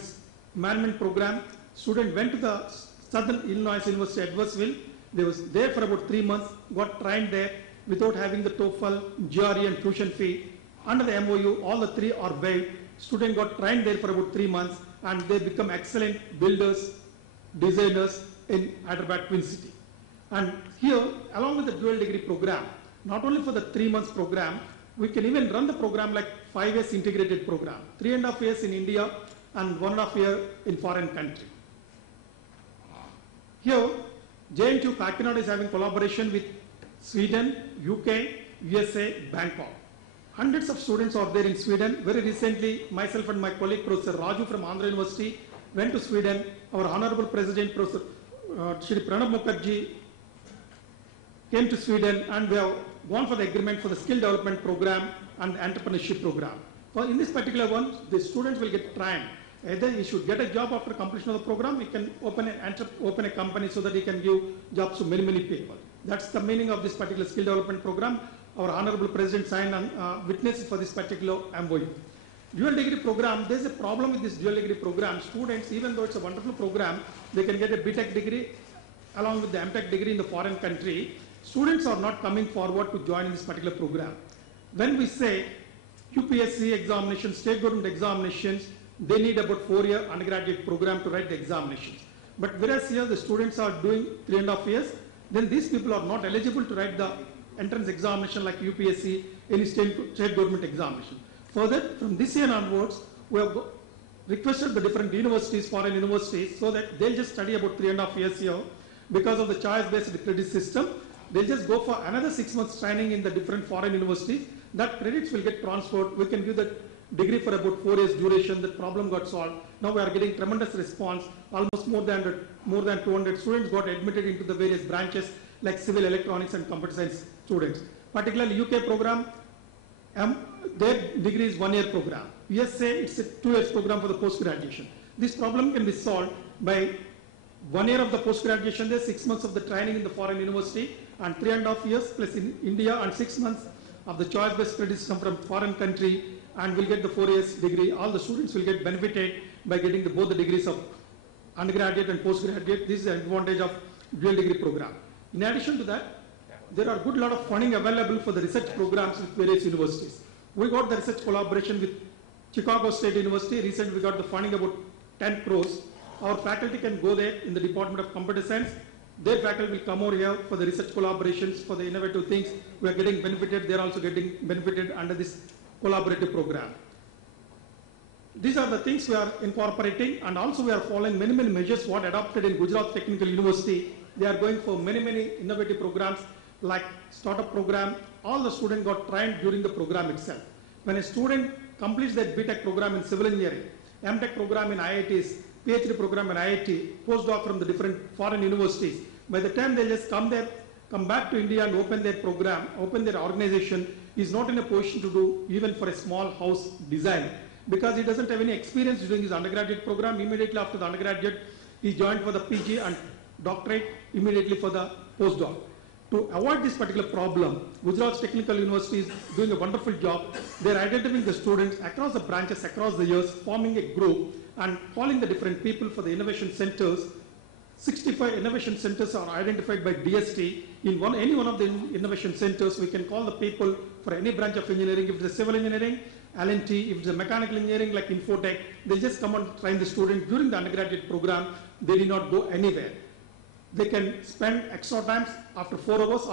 Management Program. Student went to the Southern Illinois University at Edwardsville. They was there for about 3 months, got trained there without having the TOEFL, GRE and tuition fee. Under the MOU, all the 3 are waived. Student got trained there for about 3 months and they become excellent builders, designers in Hyderabad Twin City. And here, along with the dual degree program, not only for the 3 months program, we can even run the program like 5 years integrated program, 3.5 years in India and 1.5 year in foreign country. Here, JNTU Kakinada is having collaboration with Sweden, UK, USA, Bangkok. Hundreds of students are there in Sweden. Very recently, myself and my colleague Professor Raju from Andhra University went to Sweden. Our Honorable President Professor Shri Pranab Mukherjee came to Sweden and we have gone for the agreement for the skill development program and the entrepreneurship program. In this particular one, the students will get trained. Either he should get a job after completion of the program, he can open a company so that he can give jobs to many, many people. That's the meaning of this particular skill development program. Our Honorable President signed and witnessed for this particular MOU. Dual degree program, there's a problem with this dual degree program. Students, even though it's a wonderful program, they can get a BTech degree along with the MTech degree in the foreign country. Students are not coming forward to join in this particular program. When we say UPSC examinations, state government examinations, they need about 4-year undergraduate program to write the examinations. But whereas here the students are doing 3.5 years, then these people are not eligible to write the entrance examination like UPSC, any state government examination. Further, from this year onwards, we have requested the different universities, foreign universities, so that they'll just study about 3.5 years here. Because of the choice-based credit system, they'll just go for another 6 months training in the different foreign universities. That credits will get transferred. We can give the degree for about 4 years duration. That problem got solved. Now we are getting tremendous response. Almost more than 200 students got admitted into the various branches like civil, electronics and computer science students. Particularly UK program, their degree is 1-year program. USA, it's a 2 years program for the post-graduation. This problem can be solved by 1 year of the post-graduation, there's 6 months of the training in the foreign university and 3.5 years plus in India and 6 months of the choice-based credit system from foreign country, and will get the 4 years degree. All the students will get benefited by getting both the degrees of undergraduate and postgraduate. This is the advantage of dual degree program. In addition to that, there are good lot of funding available for the research programs with various universities. We got the research collaboration with Chicago State University. Recently we got the funding about 10 crores. Our faculty can go there in the Department of Computer Science. Their faculty will come over here for the research collaborations, for the innovative things. We are getting benefited. They are also getting benefited under this collaborative program. These are the things we are incorporating, and also we are following many, many measures what adopted in Gujarat Technical University. They are going for many, many innovative programs like startup program. All the students got trained during the program itself. When a student completes that BTech program in civil engineering, MTech program in IITs, PhD program in IIT, postdoc from the different foreign universities, by the time they just come back to India and open their program, open their organization, is not in a position to do even for a small house design, because he doesn't have any experience during his undergraduate program. Immediately after the undergraduate, he joined for the PG and doctorate immediately for the postdoc. To avoid this particular problem, Gujarat Technical University is doing a wonderful job. They are identifying the students across the branches, across the years, forming a group and calling the different people for the innovation centers. 65 innovation centers are identified by DST. In any one of the innovation centers, we can call the people for any branch of engineering. If it's a civil engineering, L&T, if it's a mechanical engineering like Infotech, they just come and train the student during the undergraduate program. They need not go anywhere. They can spend extra times after 4 hours,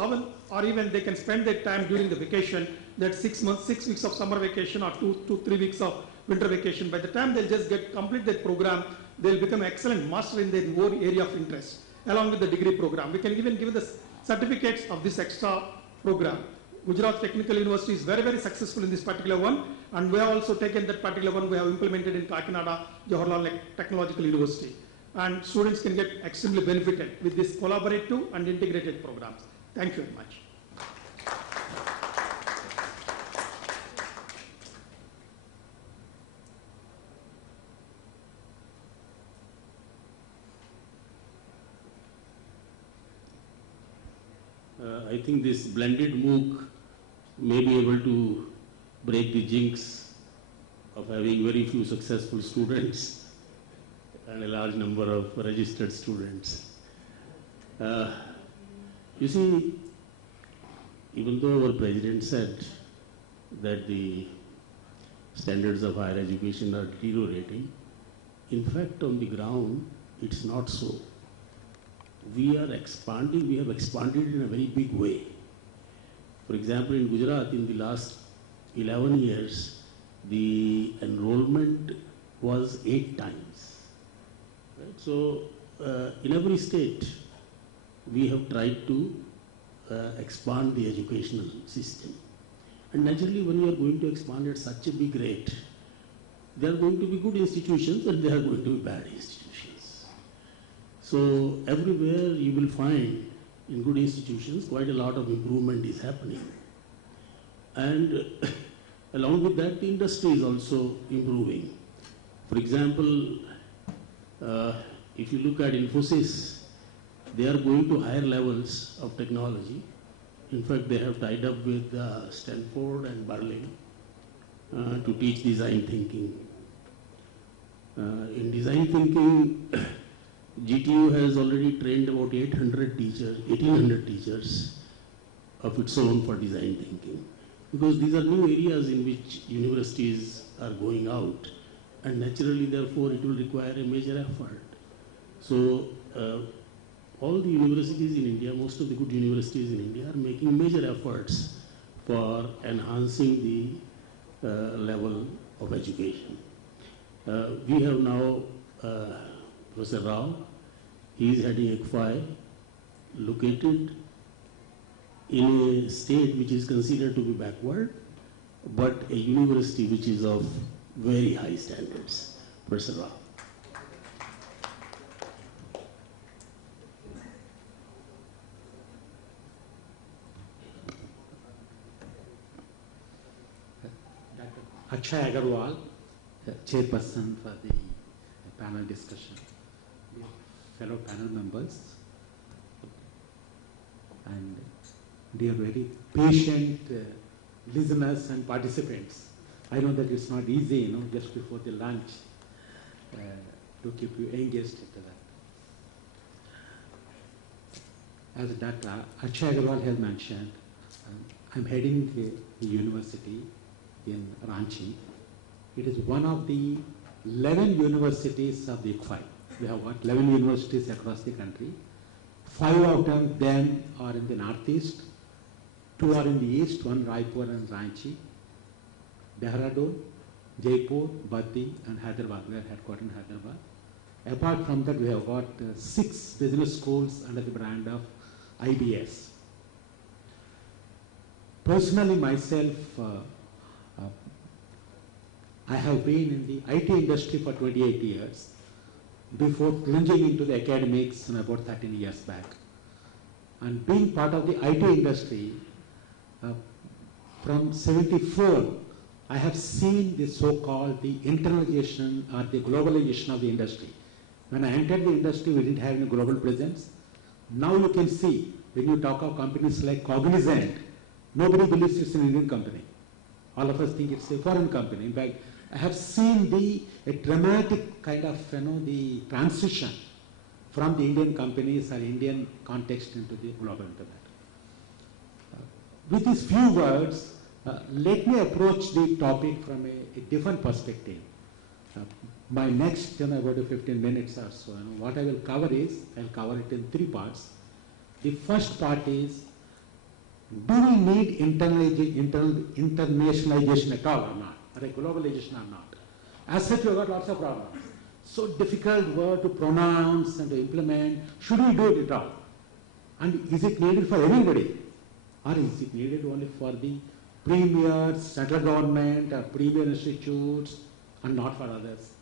or even they can spend their time during the vacation, that 6 weeks of summer vacation or 2 to 3 weeks of winter vacation. By the time they'll just complete that program, they'll become excellent master in their own area of interest, along with the degree program. We can even give the certificates of this extra program. Gujarat Technical University is very, very successful in this particular one, and we have also taken that particular one, we have implemented in Kakinada, Jawaharlal Technological University. And students can get extremely benefited with this collaborative and integrated programs. Thank you very much. I think this blended MOOC may be able to break the jinx of having very few successful students and a large number of registered students. You see, even though our president said that the standards of higher education are deteriorating, in fact on the ground it's not so. We are expanding, we have expanded in a very big way. For example, in Gujarat, in the last 11 years, the enrollment was 8 times. Right? So, in every state, we have tried to expand the educational system. And naturally, when you are going to expand at such a big rate, there are going to be good institutions and there are going to be bad institutions. So everywhere you will find in good institutions quite a lot of improvement is happening. And Along with that, the industry is also improving. For example, if you look at Infosys, they are going to higher levels of technology. In fact, they have tied up with Stanford and Berlin to teach design thinking. In design thinking, GTU has already trained about 1,800 teachers of its own for design thinking. Because these are new areas in which universities are going out, and naturally, therefore, it will require a major effort. So, all the universities in India, most of the good universities in India are making major efforts for enhancing the level of education. We have now Professor Rao. He is heading ECFI, located in a state which is considered to be backward, but a university which is of very high standards. Professor Rao. Akshay Agarwal, chairperson for the panel discussion, fellow panel members, and dear very patient listeners and participants. I know that it's not easy, just before the lunch to keep you engaged into that. As Dr. Akshay Agarwal has mentioned, I'm heading the university in Ranchi. It is one of the 11 universities of the ECFI. We have got 11 universities across the country. 5 of them are in the northeast, 2 are in the east, one Raipur and Ranchi, Dehradun, Jaipur, Baddi and Hyderabad. We are headquartered in Hyderabad. Apart from that, we have got 6 business schools under the brand of IBS. Personally, myself, I have been in the IT industry for 28 years before plunging into the academics about 13 years back. And being part of the IT industry, from 74, I have seen the so-called the internalization or the globalization of the industry. When I entered the industry, we didn't have any global presence. Now you can see, when you talk of companies like Cognizant, nobody believes it's an Indian company. All of us think it's a foreign company. In fact, I have seen a dramatic kind of, the transition from the Indian companies or Indian context into the global internet. With these few words, let me approach the topic from a different perspective. My next, about 15 minutes or so, what I will cover is, I'll cover it in 3 parts. The first part is, do we need internationalization at all or not? Or a globalization or not? As such, we have got lots of problems. So difficult word to pronounce and to implement. Should we do it at all? And is it needed for everybody? Or is it needed only for the premiers, central government, or premier institutes, and not for others?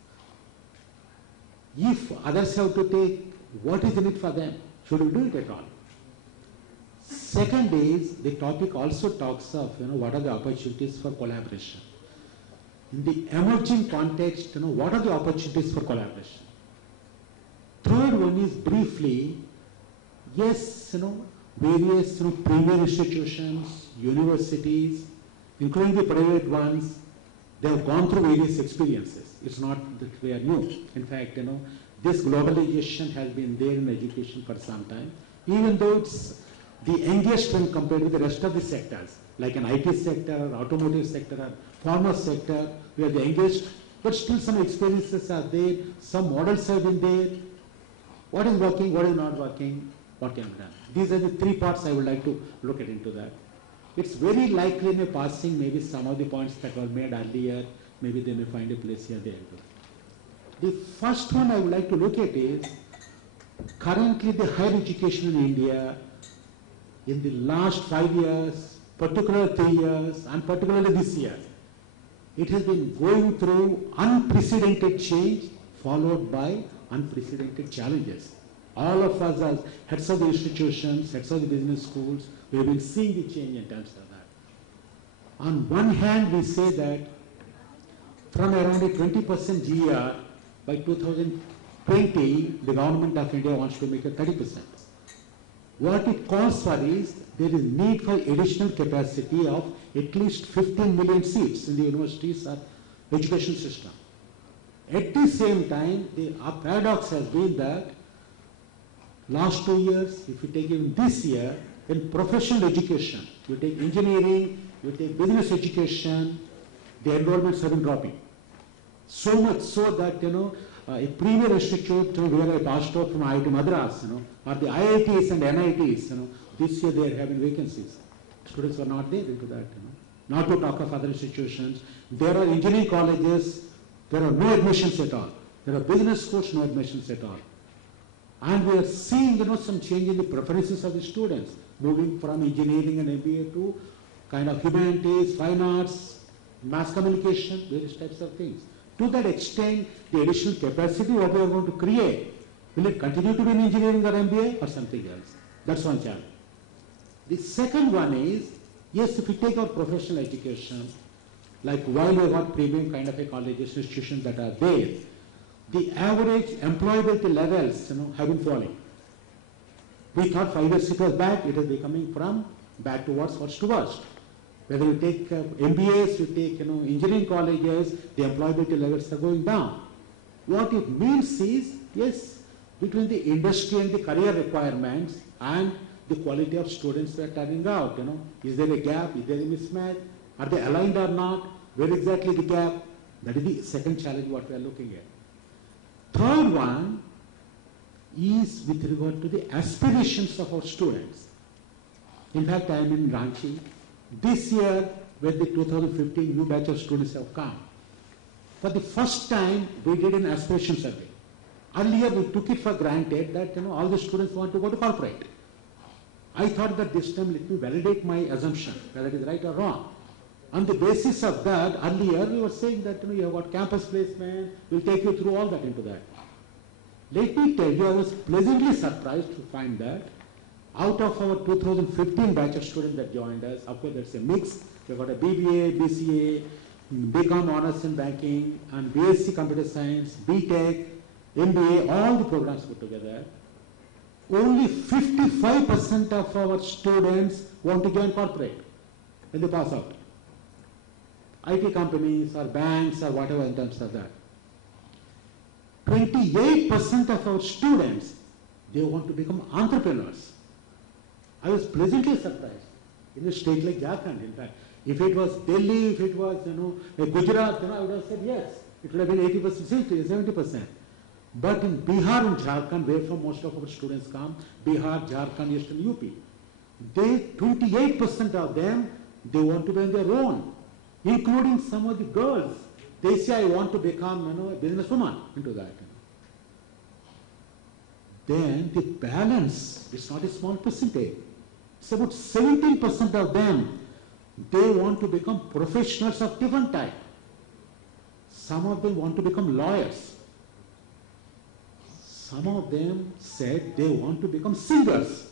If others have to take, what is in it for them? Should we do it at all? Second is, the topic also talks of, what are the opportunities for collaboration. In the emerging context, what are the opportunities for collaboration? Third one is briefly, yes, various premier institutions, universities, including the private ones, they have gone through various experiences. It's not that they are new. In fact, this globalization has been there in education for some time, even though it's the youngest when compared with the rest of the sectors, like an IT sector, or automotive sector, or pharma sector, we are the youngest, but still some experiences are there, some models have been there. What is working, what is not working, what can be done? These are the 3 parts I would like to look at into that. It's very likely in a passing, maybe some of the points that were made earlier, maybe they may find a place here, there. The first one I would like to look at is, currently the higher education in India, in the last 5 years, particularly 3 years, and particularly this year, it has been going through unprecedented change followed by unprecedented challenges. All of us as heads of the institutions, heads of the business schools, we have been seeing the change in terms of that. On one hand, we say that from around a 20% GER, by 2020, the government of India wants to make it 30%. What it calls for is there is need for additional capacity of at least 15 million seats in the universities or education system. At the same time, the paradox has been that last 2 years, if you take even this year, in professional education, you take engineering, you take business education, the enrollments have been dropping. So much so that, a premier institute where I passed out from IIT Madras, or the IITs and NITs, this year they are having vacancies. Students were not there into that, Not to talk of other institutions. There are engineering colleges, there are no admissions at all. There are business schools, no admissions at all. And we are seeing, some change in the preferences of the students, moving from engineering and MBA to kind of humanities, fine arts, mass communication, various types of things. To that extent, the additional capacity what we are going to create, will it continue to be in engineering or MBA or something else? That's one challenge. The second one is, yes, if we take our professional education, like while we have got premium kind of a colleges, institutions that are there, the average employability levels, have been falling. We thought 5 years it was bad, it is becoming from bad to worse, worse to worst. Whether you take MBAs, you take engineering colleges, the employability levels are going down. What it means is, yes, between the industry and the career requirements and the quality of students we are turning out, is there a gap, is there a mismatch, are they aligned or not, where exactly the gap? That is the second challenge what we are looking at. Third one is with regard to the aspirations of our students. In fact, I am in Ranchi. This year, when the 2015 new batch of students have come, for the first time, we did an aspiration survey. Earlier, we took it for granted that all the students want to go to corporate. I thought that this time, let me validate my assumption, whether it is right or wrong. On the basis of that, earlier we were saying that you have got campus placement, we'll take you through all that into that. Let me tell you, I was pleasantly surprised to find that out of our 2015 batch of students that joined us, of course that's a mix. We've got a BBA, BCA, BCom Honors in Banking, and BSc Computer Science, BTech, MBA, all the programs put together. Only 55% of our students want to join corporate when they pass out. IT companies or banks or whatever in terms of that. 28% of our students, they want to become entrepreneurs. I was pleasantly surprised. In a state like Jharkhand, in fact, if it was Delhi, if it was, Gujarat, I would have said yes. It would have been 80%, 70%. But in Bihar and Jharkhand, where from most of our students come, Bihar, Jharkhand, Eastern UP, 28% of them, they want to be on their own, including some of the girls. They say, I want to become, a businesswoman into that. Then the balance is not a small percentage. It's about 17% of them, they want to become professionals of different type. Some of them want to become lawyers. Some of them said they want to become singers.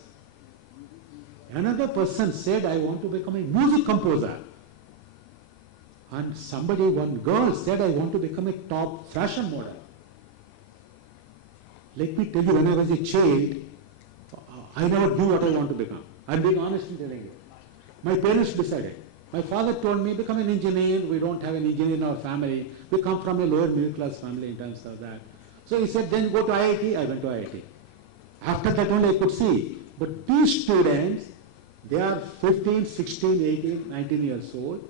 Another person said, I want to become a music composer. And one girl said, I want to become a top fashion model. Let me tell you, when I was a child, I never knew what I want to become. I'm being honest in telling you. My parents decided. My father told me, become an engineer. We don't have an engineer in our family. We come from a lower middle class family in terms of that. So he said, then go to IIT. I went to IIT. After that only I could see. But these students, they are 15, 16, 18, 19 years old.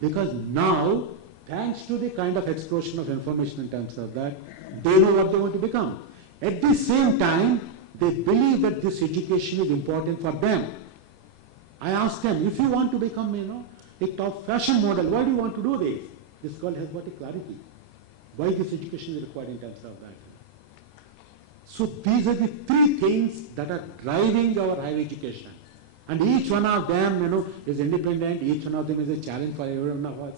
Because now, thanks to the kind of explosion of information in terms of that, they know what they want to become. At the same time, they believe that this education is important for them. I asked them, if you want to become, a top fashion model, why do you want to do this? This girl has got a clarity. Why this education is required in terms of that. So these are the three things that are driving our higher education. And each one of them, is independent. Each one of them is a challenge for every one of us.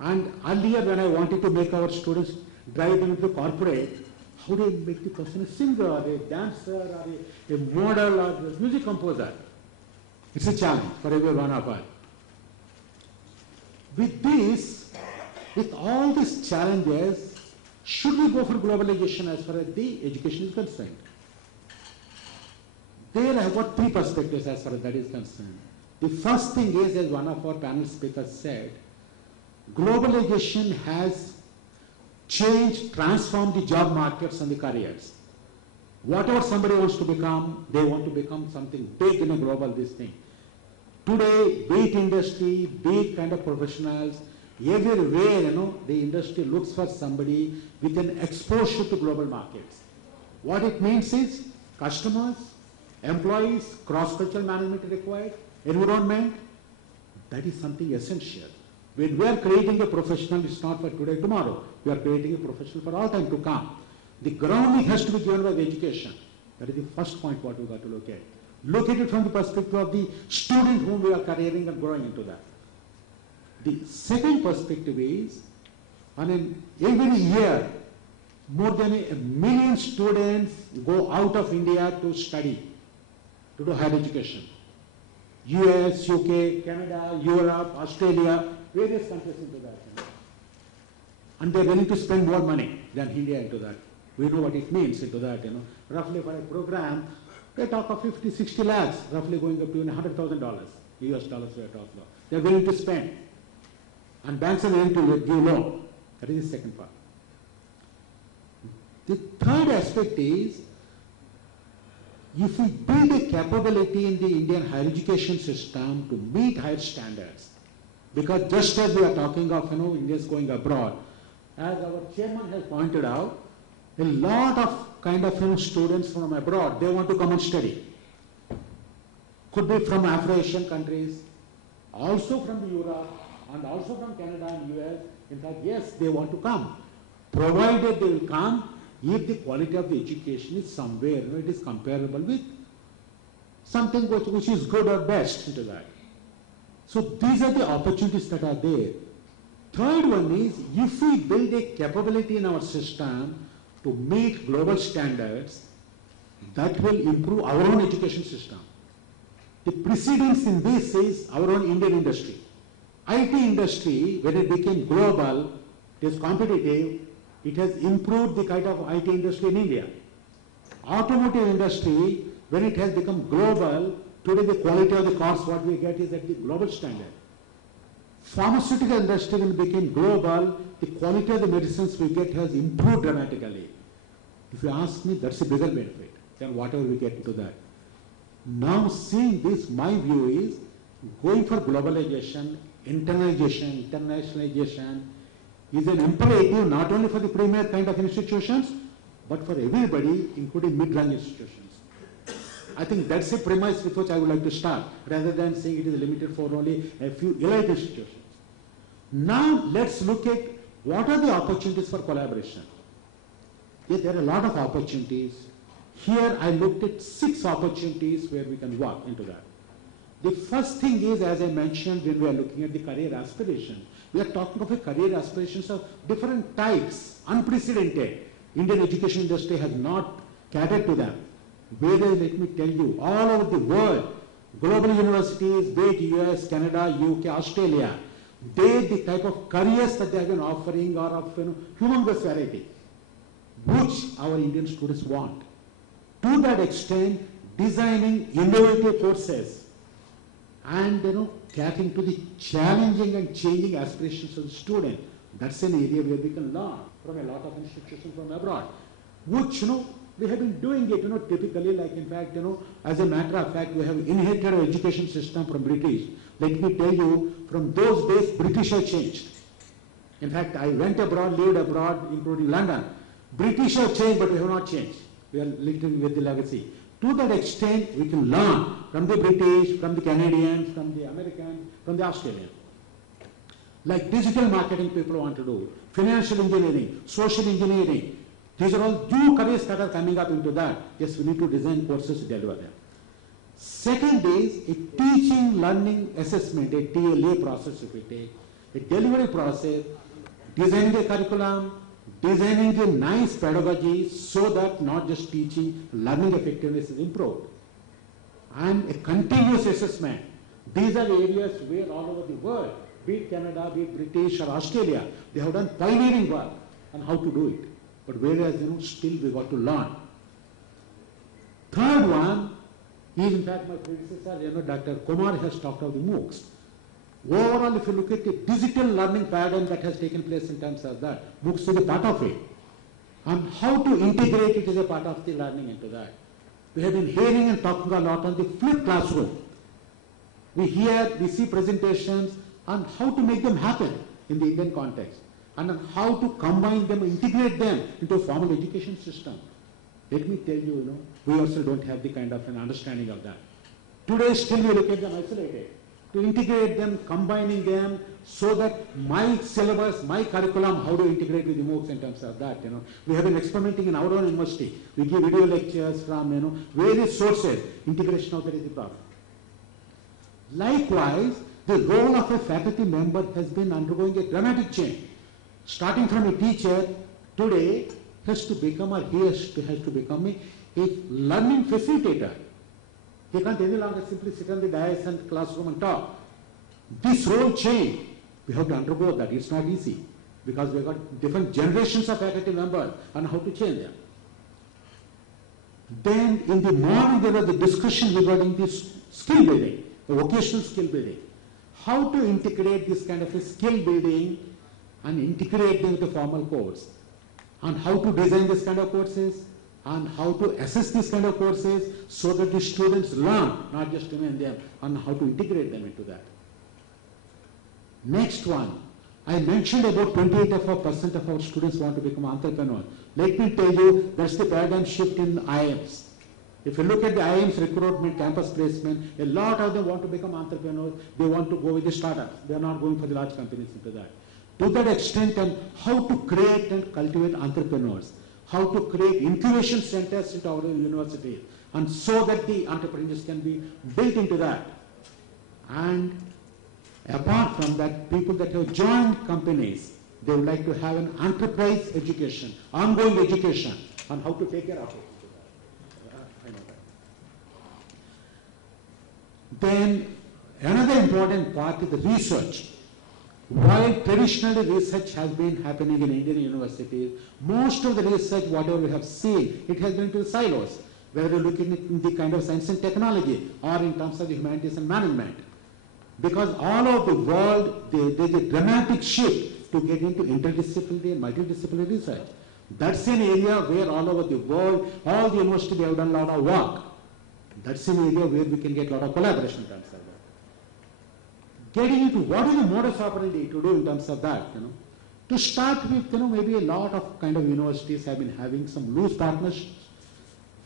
And earlier when I wanted to make our students drive them into corporate, how do you make the person a singer, or a dancer, or a model, or a music composer? It's a challenge for every one of us. With this, with all these challenges, should we go for globalization as far as the education is concerned? There I have got three perspectives as far as that is concerned. The first thing is, as one of our panel speakers said, globalization has changed, transformed the job markets and the careers. Whatever somebody wants to become, they want to become something big in a global this thing. Today, be it industry, be it kind of professionals, everywhere, the industry looks for somebody with an exposure to global markets. What it means is customers, employees, cross-cultural management required, environment, that is something essential. When we are creating a professional, it's not for today, tomorrow. We are creating a professional for all time to come. The grounding has to be given by the education. That is the first point what we got to look at. Look at it from the perspective of the student whom we are careering and growing into that. The second perspective is, every year, more than 1 million students go out of India to study, to do higher education. US, UK, Canada, Europe, Australia, various countries into that. And they are willing to spend more money than India into that. We know what it means into that. Roughly for a program, they talk of 50, 60 lakhs, roughly going up to $100,000, US dollars we are talking about. They are willing to spend. And banks are willing to give loan. That is the second part. The third aspect is, if we build a capability in the Indian higher education system to meet higher standards, because just as we are talking of, Indians going abroad, as our chairman has pointed out, a lot of kind of students from abroad, they want to come and study. Could be from Afro-Asian countries, also from Europe, and also from Canada and US. In fact, yes, they want to come. Provided they will come, if the quality of the education is somewhere, it is comparable with something which is good or best into that. So these are the opportunities that are there. Third one is, if we build a capability in our system to meet global standards, that will improve our own education system. The precedence in this is our own Indian industry. IT industry, when it became global, it is competitive, it has improved the kind of IT industry in India. Automotive industry, when it has become global, today the quality of the cars what we get is at the global standard. Pharmaceutical industry, when it became global, the quality of the medicines we get has improved dramatically. If you ask me, that's a bigger benefit than whatever we get into that. Now seeing this, my view is going for globalization, internationalization is an imperative not only for the premier kind of institutions, but for everybody, including mid-range institutions. I think that's a premise with which I would like to start, rather than saying it is limited for only a few elite institutions. Now let's look at what are the opportunities for collaboration. Yes, there are a lot of opportunities. Here I looked at 6 opportunities where we can work into that. The first thing is, as I mentioned, when we are looking at the career aspiration, we are talking of a career aspirations of different types, unprecedented. Indian education industry has not catered to them. Whereas, let me tell you, all over the world, global universities, be it US, Canada, UK, Australia, the type of careers that they have been offering are of humongous variety, which our Indian students want. To that extent, designing innovative courses and catering to the challenging and changing aspirations of the student, that's an area where we can learn from a lot of institutions from abroad, which we have been doing it typically, like in fact as a matter of fact, we have inherited our education system from British. Let me tell you, from those days British have changed. In fact, I went abroad, lived abroad, including London. British have changed, but we have not changed. We are living with the legacy. To that extent, we can learn from the British, from the Canadians, from the Americans, from the Australians. Like digital marketing people want to do, financial engineering, social engineering. These are all new careers that are coming up into that. Yes, we need to design courses to deliver them. Second is a teaching, learning, assessment, a TLA process if we take, a delivery process, designing a curriculum, designing a nice pedagogy so that not just teaching, learning effectiveness is improved. And a continuous assessment. These are areas where all over the world be it Canada, be it British or Australia, they have done pioneering work on how to do it. But whereas, still we got to learn. Third one is, in fact, my predecessor, Dr. Kumar has talked of the MOOCs. Overall, if you look at the digital learning paradigm that has taken place in terms of that, MOOCs is a part of it. And how to integrate it is a part of the learning into that. We have been hearing and talking a lot on the flipped classroom. We see presentations on how to make them happen in the Indian context, and on how to combine them, integrate them into a formal education system. Let me tell you, we also don't have the kind of an understanding of that. Today, still we look at them isolated. To integrate them, combining them, so that my syllabus, my curriculum, how to integrate with the MOOCs in terms of that, We have been experimenting in our own university. We give video lectures from, various sources. Integration of that is the problem. Likewise, the role of a faculty member has been undergoing a dramatic change. Starting from a teacher, today has to become a learning facilitator. He can't any longer simply sit on the dais and classroom and talk. This role change, we have to undergo that. It's not easy because we've got different generations of faculty members and how to change them. Then in the morning there was the discussion regarding this skill building, the vocational skill building. How to integrate this kind of a skill building and integrate them with the formal course. And how to design this kind of courses, and how to assess this kind of courses so that the students learn, not just remain them, and how to integrate them into that. Next one, I mentioned about 28% of our students want to become entrepreneurs. Let me tell you, that's the paradigm shift in IIMs. If you look at the IIMs recruitment, campus placement, a lot of them want to become entrepreneurs. They want to go with the startups. They are not going for the large companies into that. To that extent, and how to create and cultivate entrepreneurs, how to create incubation centers into our universities, and so that the entrepreneurs can be built into that. And apart from that, people that have joined companies, they would like to have an enterprise education, ongoing education on how to take care of it. I know that. Then another important part is the research. While traditionally research has been happening in Indian universities, most of the research, whatever we have seen, it has been into silos, whether you're looking at in the kind of science and technology or in terms of the humanities and management. Because all over the world, there's a dramatic shift to get into interdisciplinary and multidisciplinary research. That's an area where all over the world, all the universities have done a lot of work. That's an area where we can get a lot of collaboration in terms of that. Getting into what is the modus operandi to do in terms of that, To start with, maybe a lot of kind of universities have been having some loose partnerships,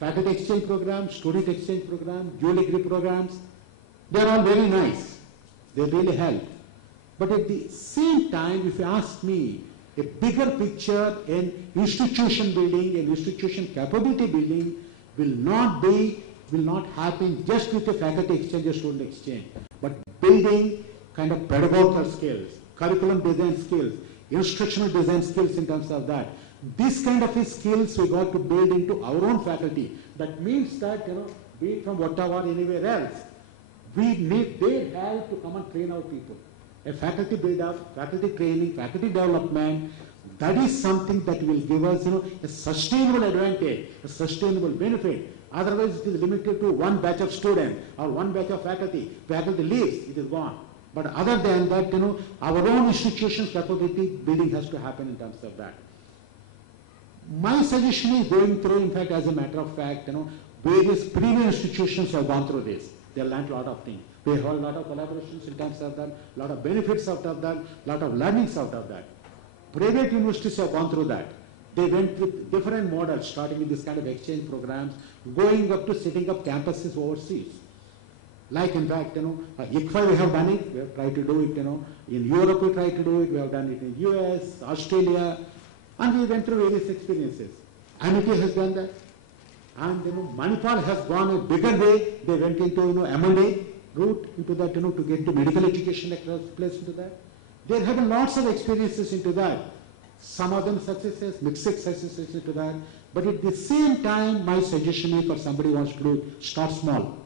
faculty exchange programs, student exchange programs, dual degree programs. They're all very nice. They really help. But at the same time, if you ask me, a bigger picture in institution building and institution capability building will not happen just with a faculty exchange or student exchange, but building kind of pedagogical skills, curriculum design skills, instructional design skills in terms of that. This kind of skills we got to build into our own faculty. That means that, be it from Ottawa or anywhere else, we need their help to come and train our people. A faculty build-up, faculty training, faculty development, that is something that will give us, a sustainable advantage, a sustainable benefit. Otherwise, it is limited to one batch of students or one batch of faculty. Faculty leaves, it is gone. But other than that, our own institutions capability building has to happen in terms of that. My suggestion is going through, in fact, as a matter of fact, various premier institutions have gone through this. They have learned a lot of things. They have a lot of collaborations in terms of that, a lot of benefits out of that, a lot of learnings out of that. Private universities have gone through that. They went with different models, starting with this kind of exchange programs, going up to setting up campuses overseas. Like, in fact, ICFA we have done it, we have tried to do it, in Europe we tried to do it, we have done it in US, Australia, and we went through various experiences. Amity has done that. And, Manipal has gone a bigger way. They went into, M&A route into that, to get to medical education across place into that. There have been lots of experiences into that. Some of them successes, mixed successes into that. But at the same time, my suggestion is for somebody who wants to do it, start small.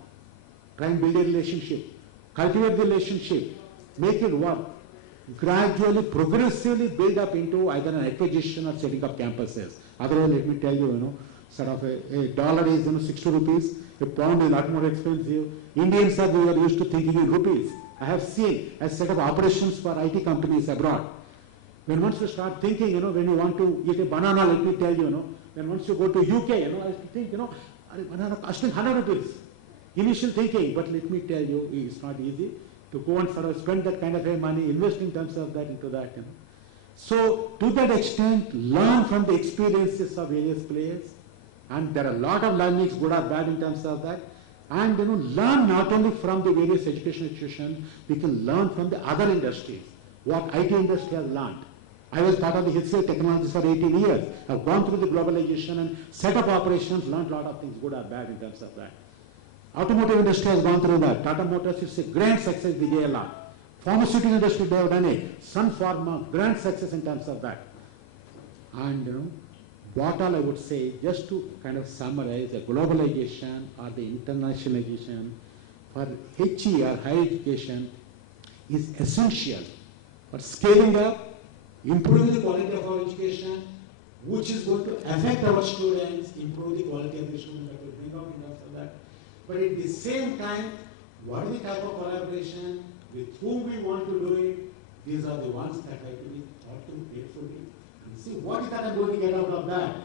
Try and build a relationship. Cultivate the relationship. Make it work. gradually, progressively build up into either an acquisition or setting up campuses. Otherwise, let me tell you, sort of a dollar is 60 rupees, a pound is a lot more expensive. Indians we are used to thinking in rupees. I have seen a set of operations for IT companies abroad. When once you start thinking, when you want to eat a banana, let me tell you, when once you go to UK, I think, banana costing 100 rupees. Initial thinking, but let me tell you, it's not easy to go and sort of spend that kind of money, invest in terms of that into that. So to that extent, learn from the experiences of various players, and there are a lot of learnings, good or bad in terms of that. And learn not only from the various education institutions, we can learn from the other industries, what IT industry has learned. I was part of the history of technologies for 18 years. I've gone through the globalization and set up operations, learned a lot of things, good or bad in terms of that. Automotive industry has gone through that. Tata Motors is a grand success with JLR. Pharmaceutical industry, they have done it. Sun Pharma, grand success in terms of that. And what all I would say, just to kind of summarize, the globalization or the internationalization for HE or higher education is essential for scaling up, improving the quality of our education, which is going to affect our students, improve the quality of the students that we bring out in terms of that. But at the same time, what is the type of collaboration, with whom we want to do it, these are the ones that have to be thought through carefully. And see, what is that I'm going to get out of that?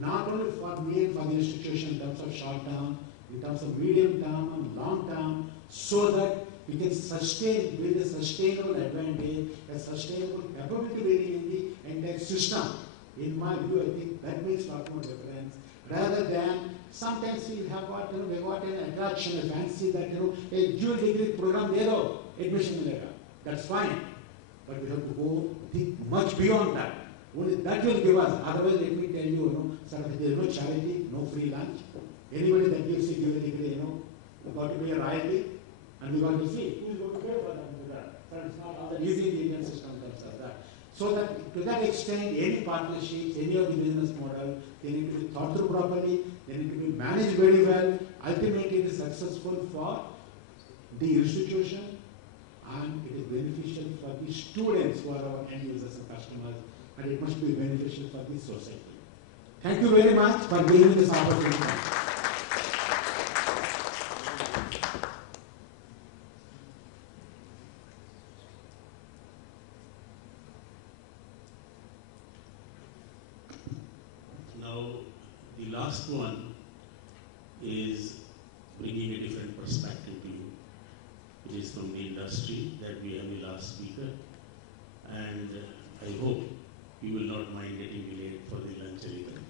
Not only for me and for the institution in terms of short term, in terms of medium term and long term, so that we can sustain, build a sustainable advantage, a sustainable capability building in the entire system. In my view, I think that makes a lot more difference, rather than sometimes we have got, we got an attraction, a fancy that, a dual degree program, admission later. That's fine. But we have to go think much beyond that. Only that will give us. Otherwise, let me tell you, there is no charity, no free lunch. Anybody that gives a dual degree, we've got to pay a royalty, and we've got to see who is going to pay for that. So it's not all that easy in the Indian system comes like that. So that to that extent, any partnerships, any of the business model, they need to be thought through properly, they need to be managed very well. Ultimately, it is successful for the institution, and it is beneficial for the students who are our end users and customers, and it must be beneficial for the society. Thank you very much for giving me this opportunity. Now, the last one is bringing a different perspective to you, which is from the industry that we have the last speaker. And I hope you will not mind getting me late for the lunch either.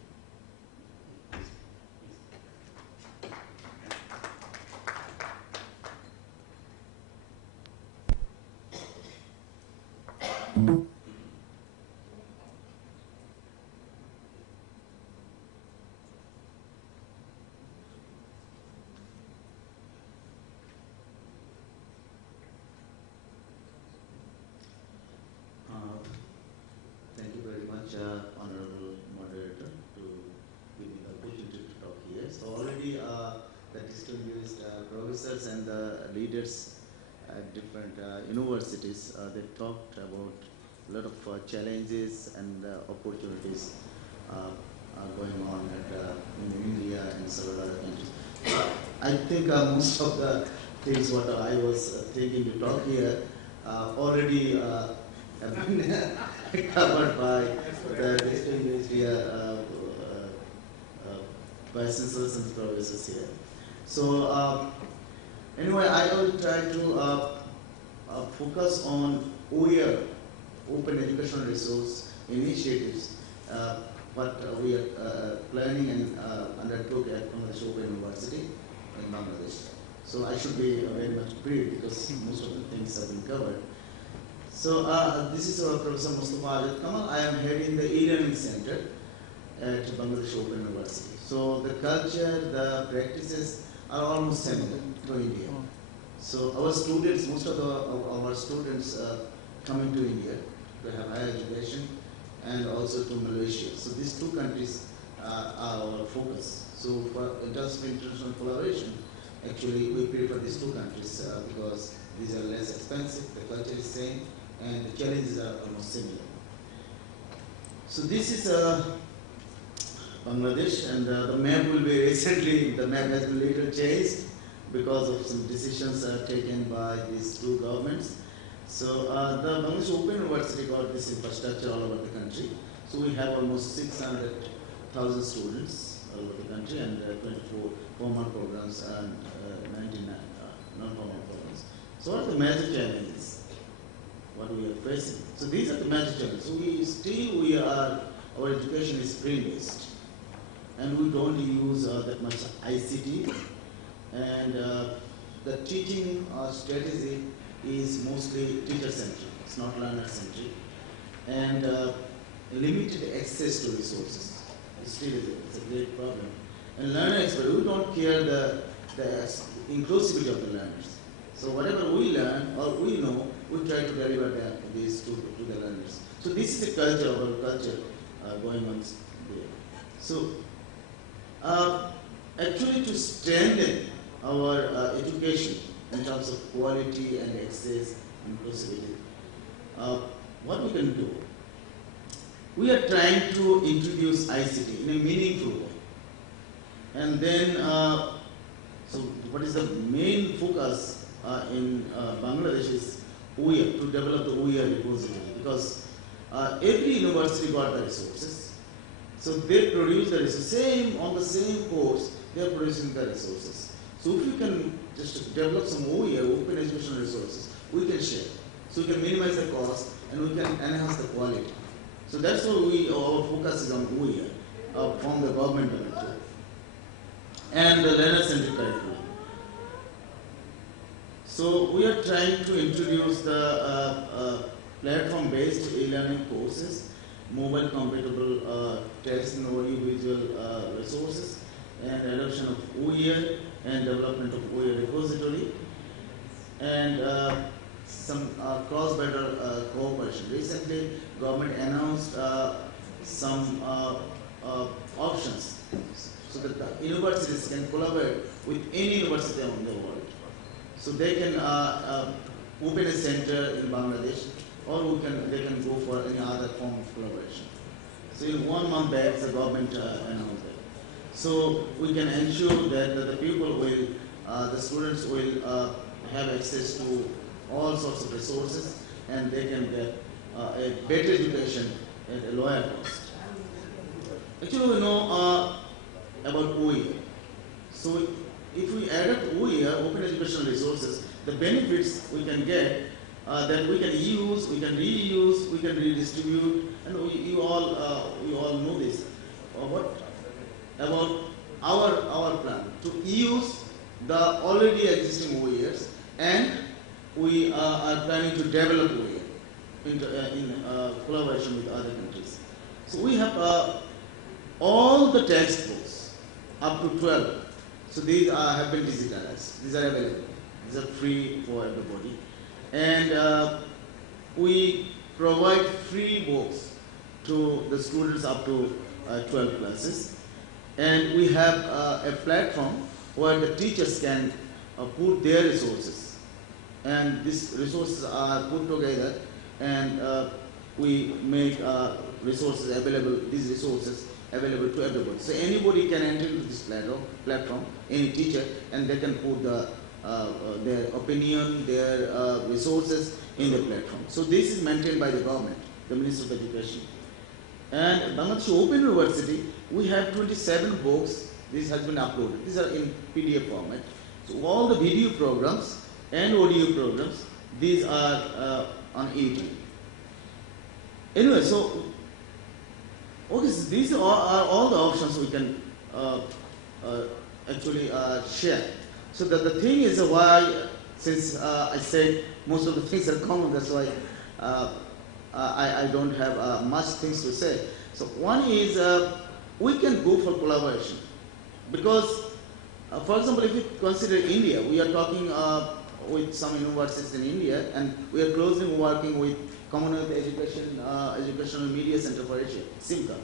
Thank you very much, Honorable Moderator, to give me the opportunity to talk here. So already the distinguished professors and the leaders at different universities, they talked about a lot of challenges and opportunities are going on in India and several other countries. I think most of the things what I was thinking to talk here already have been covered by the distinguished vice chancellors and professors here. So anyway, I will try to focus on OER, Open Educational Resource Initiatives, what we are planning and undertook at Bangladesh Open University in Bangladesh. So I should be very much brief because most of the things have been covered. So this is Professor Mustafa Ajad Kamal. I am heading the e-learning center at Bangladesh Open University. So the culture, the practices are almost similar to India. So our students, most of our students coming to India to have higher education and also to Malaysia. So these two countries are our focus. So in terms of international collaboration, actually we prefer these two countries because these are less expensive, the culture is same, and the challenges are almost similar. So this is Bangladesh, and the map will be recently, the map has been later changed because of some decisions taken by these two governments. So the Bangladesh Open University got this infrastructure all over the country. So we have almost 600,000 students all over the country, and 24 formal programs and 99 non-formal programs. So what are the major challenges? What we are facing? So these are the major challenges. So our education is screen-based, and we don't use that much ICT, and the teaching strategy is mostly teacher-centric. It's not learner-centric, and limited access to resources. It's a great problem. And learner experience, we don't care the inclusivity of the learners. So whatever we learn or we know, we try to deliver these to the learners. So this is the culture of our culture going on there. So actually to strengthen our education in terms of quality and access and inclusivity, what we can do? We are trying to introduce ICT in a meaningful way. And then, so what is the main focus in Bangladesh is OER, to develop the OER repository, because every university got the resources. So they produce the resources, on the same course, they are producing the resources. So if we can just develop some OER, open educational resources, we can share. So we can minimize the cost and we can enhance the quality. So that's why our focus is on OER from the government level. And the learner-centric curriculum. So we are trying to introduce the platform-based e-learning courses, mobile-compatible text and audio-visual resources, and adoption of OER and development of OER repository, and some cross-border cooperation. Recently, government announced some options so that the universities can collaborate with any university around the world. So they can open a center in Bangladesh, or they can go for any other form of collaboration. So in 1 month back, the government announced that. So we can ensure that the people will, the students will have access to all sorts of resources, and they can get a better education at a lower cost. Actually, we know about OER. So if we adopt OER, open educational resources, the benefits we can get that we can use, we can reuse, we can redistribute, and you all know this. What about our plan to use the already existing OERs, and we are planning to develop OER in collaboration with other countries. So we have all the textbooks up to 12. So these have been digitalized. These are available. These are free for everybody. And we provide free books to the students up to 12 classes. And we have a platform where the teachers can put their resources. And these resources are put together, and we make resources available, these resources available to everybody. So anybody can enter into this platform, any teacher, and they can put their opinion, their resources in the platform. So this is maintained by the government, the Ministry of Education. And Bangladesh Open University, we have 27 books. This has been uploaded. These are in PDF format. So all the video programs and audio programs, these are on YouTube. Anyway, so okay, so these are all the options we can actually share. So the thing is why, since I said most of the things are common, that's why I don't have much things to say. So one is we can go for collaboration, because for example, if you consider India, we are talking with some universities in India, and we are closely working with Commonwealth Educational Media Center for Asia, CIMCA.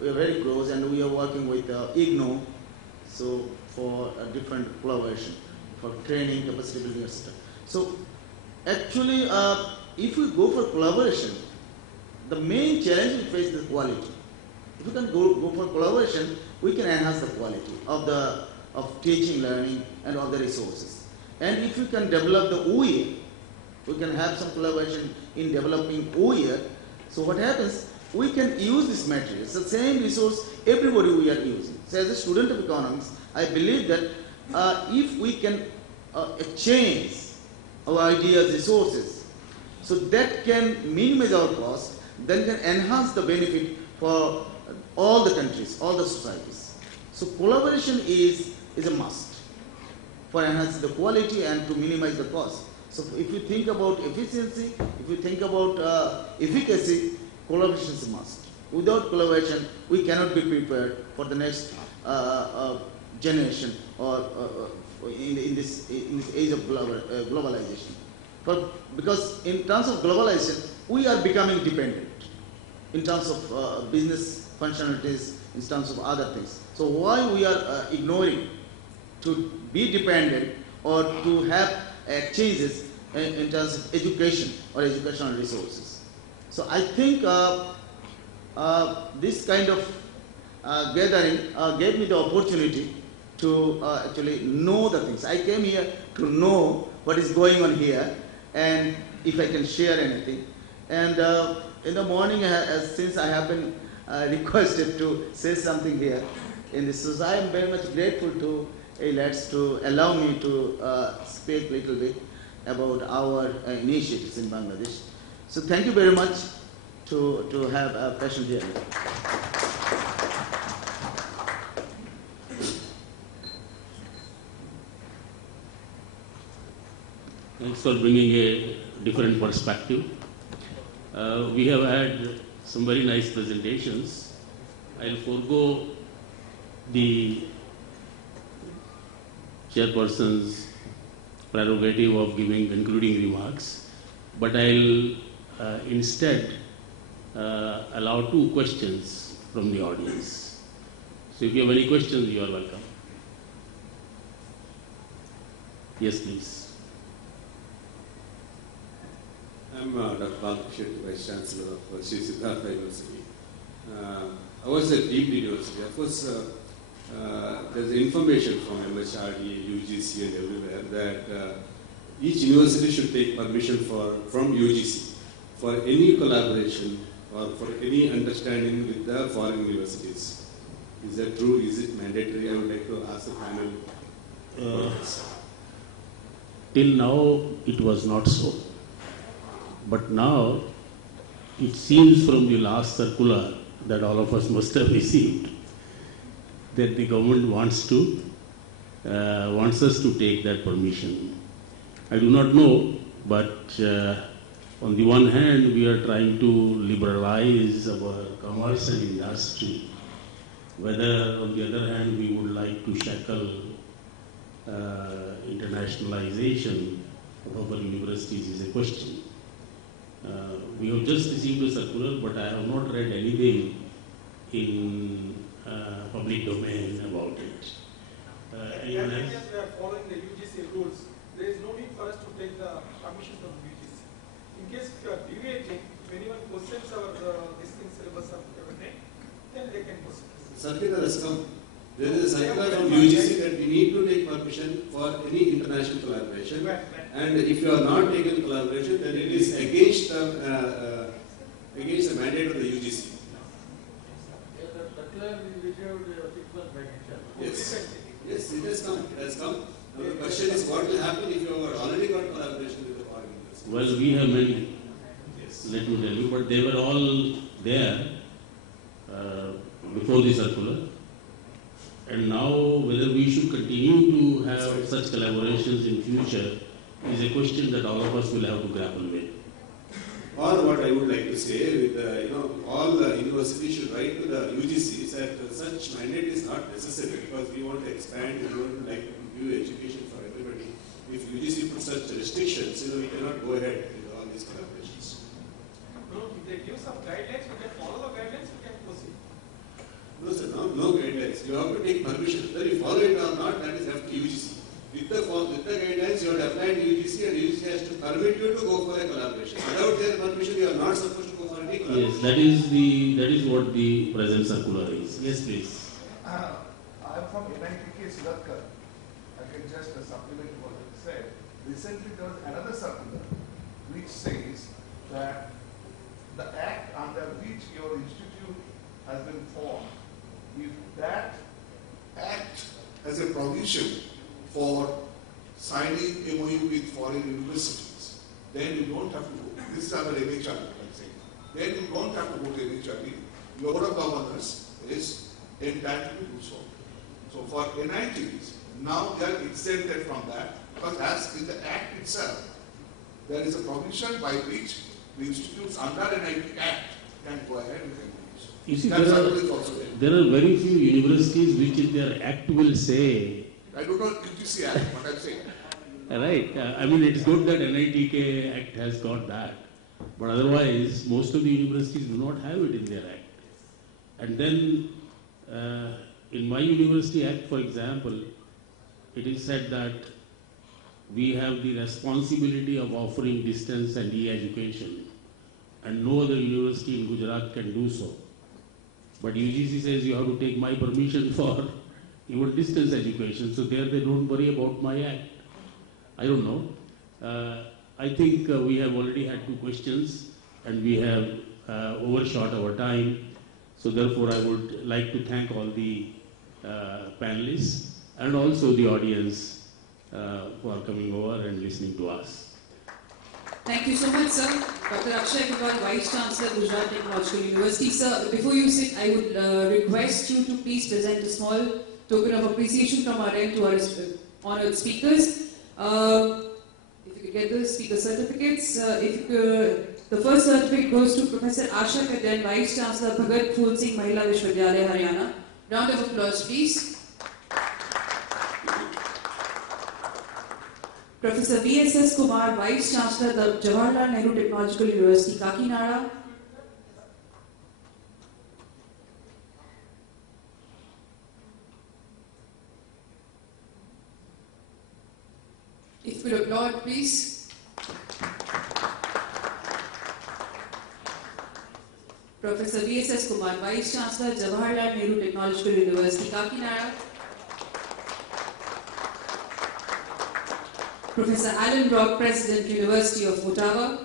We are very close, and we are working with IGNO, so for a different collaboration, for training, capacity building, etc. So actually, if we go for collaboration, the main challenge we face is the quality. If we can go for collaboration, we can enhance the quality of teaching, learning, and all the resources. And if we can develop the OER, we can have some collaboration in developing OER. So what happens? We can use this material. It's the same resource everybody we are using. So as a student of economics, I believe that if we can exchange our ideas, resources, so that can minimize our cost, then can enhance the benefit for all the countries, all the societies. So collaboration is a must for enhancing the quality and to minimize the cost. So if you think about efficiency, if you think about efficacy, collaboration is a must. Without collaboration, we cannot be prepared for the next generation or in this age of globalization. Because in terms of globalization, we are becoming dependent in terms of business functionalities, in terms of other things. So why we are ignoring to be dependent or to have exchanges in terms of education or educational resources. So I think this kind of gathering gave me the opportunity to actually know the things. I came here to know what is going on here and if I can share anything. And in the morning, since I have been requested to say something here in this, so I am very much grateful to AILETS to allow me to speak a little bit about our initiatives in Bangladesh. So thank you very much to have a patient here. Thanks for bringing a different perspective. We have had some very nice presentations. I'll forego the chairperson's prerogative of giving concluding remarks, but I'll instead allow 2 questions from the audience. So if you have any questions, you are welcome. Yes, please. I'm Dr. Balkishan, Vice Chancellor of Sri Siddhartha University. I was at Deemed University. Of course, there's information from MHRD, UGC and everywhere that each university should take permission from UGC for any collaboration or for any understanding with the foreign universities. Is that true? Is it mandatory? I would like to ask the panel. Till now, it was not so. But now, it seems from the last circular that all of us must have received that the government wants us to take that permission. I do not know, but on the one hand, we are trying to liberalize our commerce and industry. Whether, on the other hand, we would like to shackle internationalization of our universities is a question. We have just received a circular, but I have not read anything in public domain about it. As we are following the UGC rules, there is no need for us to take the permission from the UGC. In case if you are deviating, if anyone questions our this thing syllabus of everything, then they can question. Circular has come. There is a circular from UGC that we need to take permission for any international collaboration. And if you are not taking collaboration, then it is against the mandate of the UGC. Yes. Yes, it has come. It has come. Now the question is, what will happen if you have already got collaboration with the foreign university? Well, we have many. Yes. Let me tell you, but they were all there before the circular. And now, whether we should continue to have such collaborations in future is a question that all of us will have to grapple with. Or what I would like to say, with all the universities should write to the UGC that such mandate is not necessary because we want to expand, we want to like give education for everybody. If UGC puts such restrictions, we cannot go ahead with all these collaborations. No, if they give some guidelines, we can follow the guidelines, we can proceed. No, sir, no guidelines. You have to take permission. Whether you follow it or not, that is up to UGC. With the guidelines, you have have applied to UGC and UGC has to permit you to go for a collaboration. Without their permission, you are not supposed to go for any collaboration. Yes, that is what the present circular is. Yes, please. I am from NITK Sulatkar. I can just supplement what you said. Recently there was another circular which says that the act under which your institute has been formed, if that act has a provision for signing MOU with foreign universities, then you don't have to go. This is under NHRD, I'm saying. Then you don't have to go to NHRD. Your Board of Governors is entitled to do so. So for NITs, now they are exempted from that, because as in the Act itself, there is a provision by which the institutes under NIT Act can go ahead with MOUs. You see, That circular is also there. there are very few universities which in their act will say, I don't know UGC Act, what I'm saying. right, I mean it's good that NITK Act has got that, but otherwise most of the universities do not have it in their act. And then in my university act, for example, it is said that we have the responsibility of offering distance and e-education, and no other university in Gujarat can do so. But UGC says you have to take my permission for even distance education, so there they don't worry about my act. I don't know. I think we have already had 2 questions and we have overshot our time. So therefore I would like to thank all the panelists and also the audience who are coming over and listening to us. Thank you so much, sir. Dr. Akshay Agarwal, Vice Chancellor, Gujarat Technological University. Sir, before you sit, I would request you to please present a small token of appreciation from our end to our honored speakers. If you could get the speaker certificates. The first certificate goes to Professor Asha Kaden, Vice Chancellor, Bhagat Phool Singh Mahila Vishwavidyalaya, Haryana. Round of applause, please. Professor VSS Kumar, Vice Chancellor, the Jawaharlal Nehru Technological University, Kakinada. If you could applaud, please. Professor VSS Kumar, Vice Chancellor, Jawaharlal Nehru Technological University, Kakinada. Professor Alan Brock, President, University of Ottawa.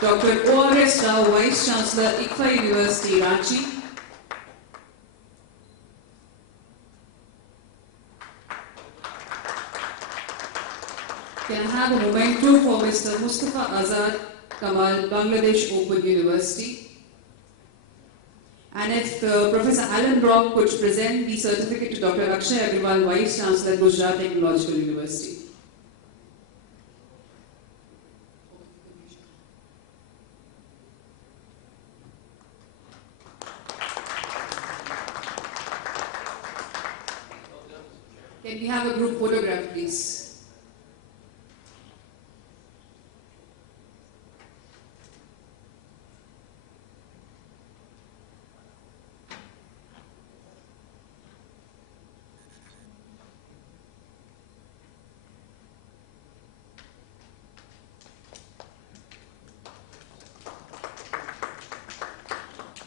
Dr. O.R.S. Rao, Vice Chancellor, ICFA University, Ranchi. Can I have a memento for Mr. Mustafa Azad Kamal, Bangladesh Open University? And if Professor Alan Brock could present the certificate to Dr. Akshay Agarwal, Vice Chancellor, Gujarat Technological University. Can we have a group photograph, please?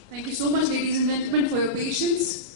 Thank you so much, ladies and gentlemen, for your patience.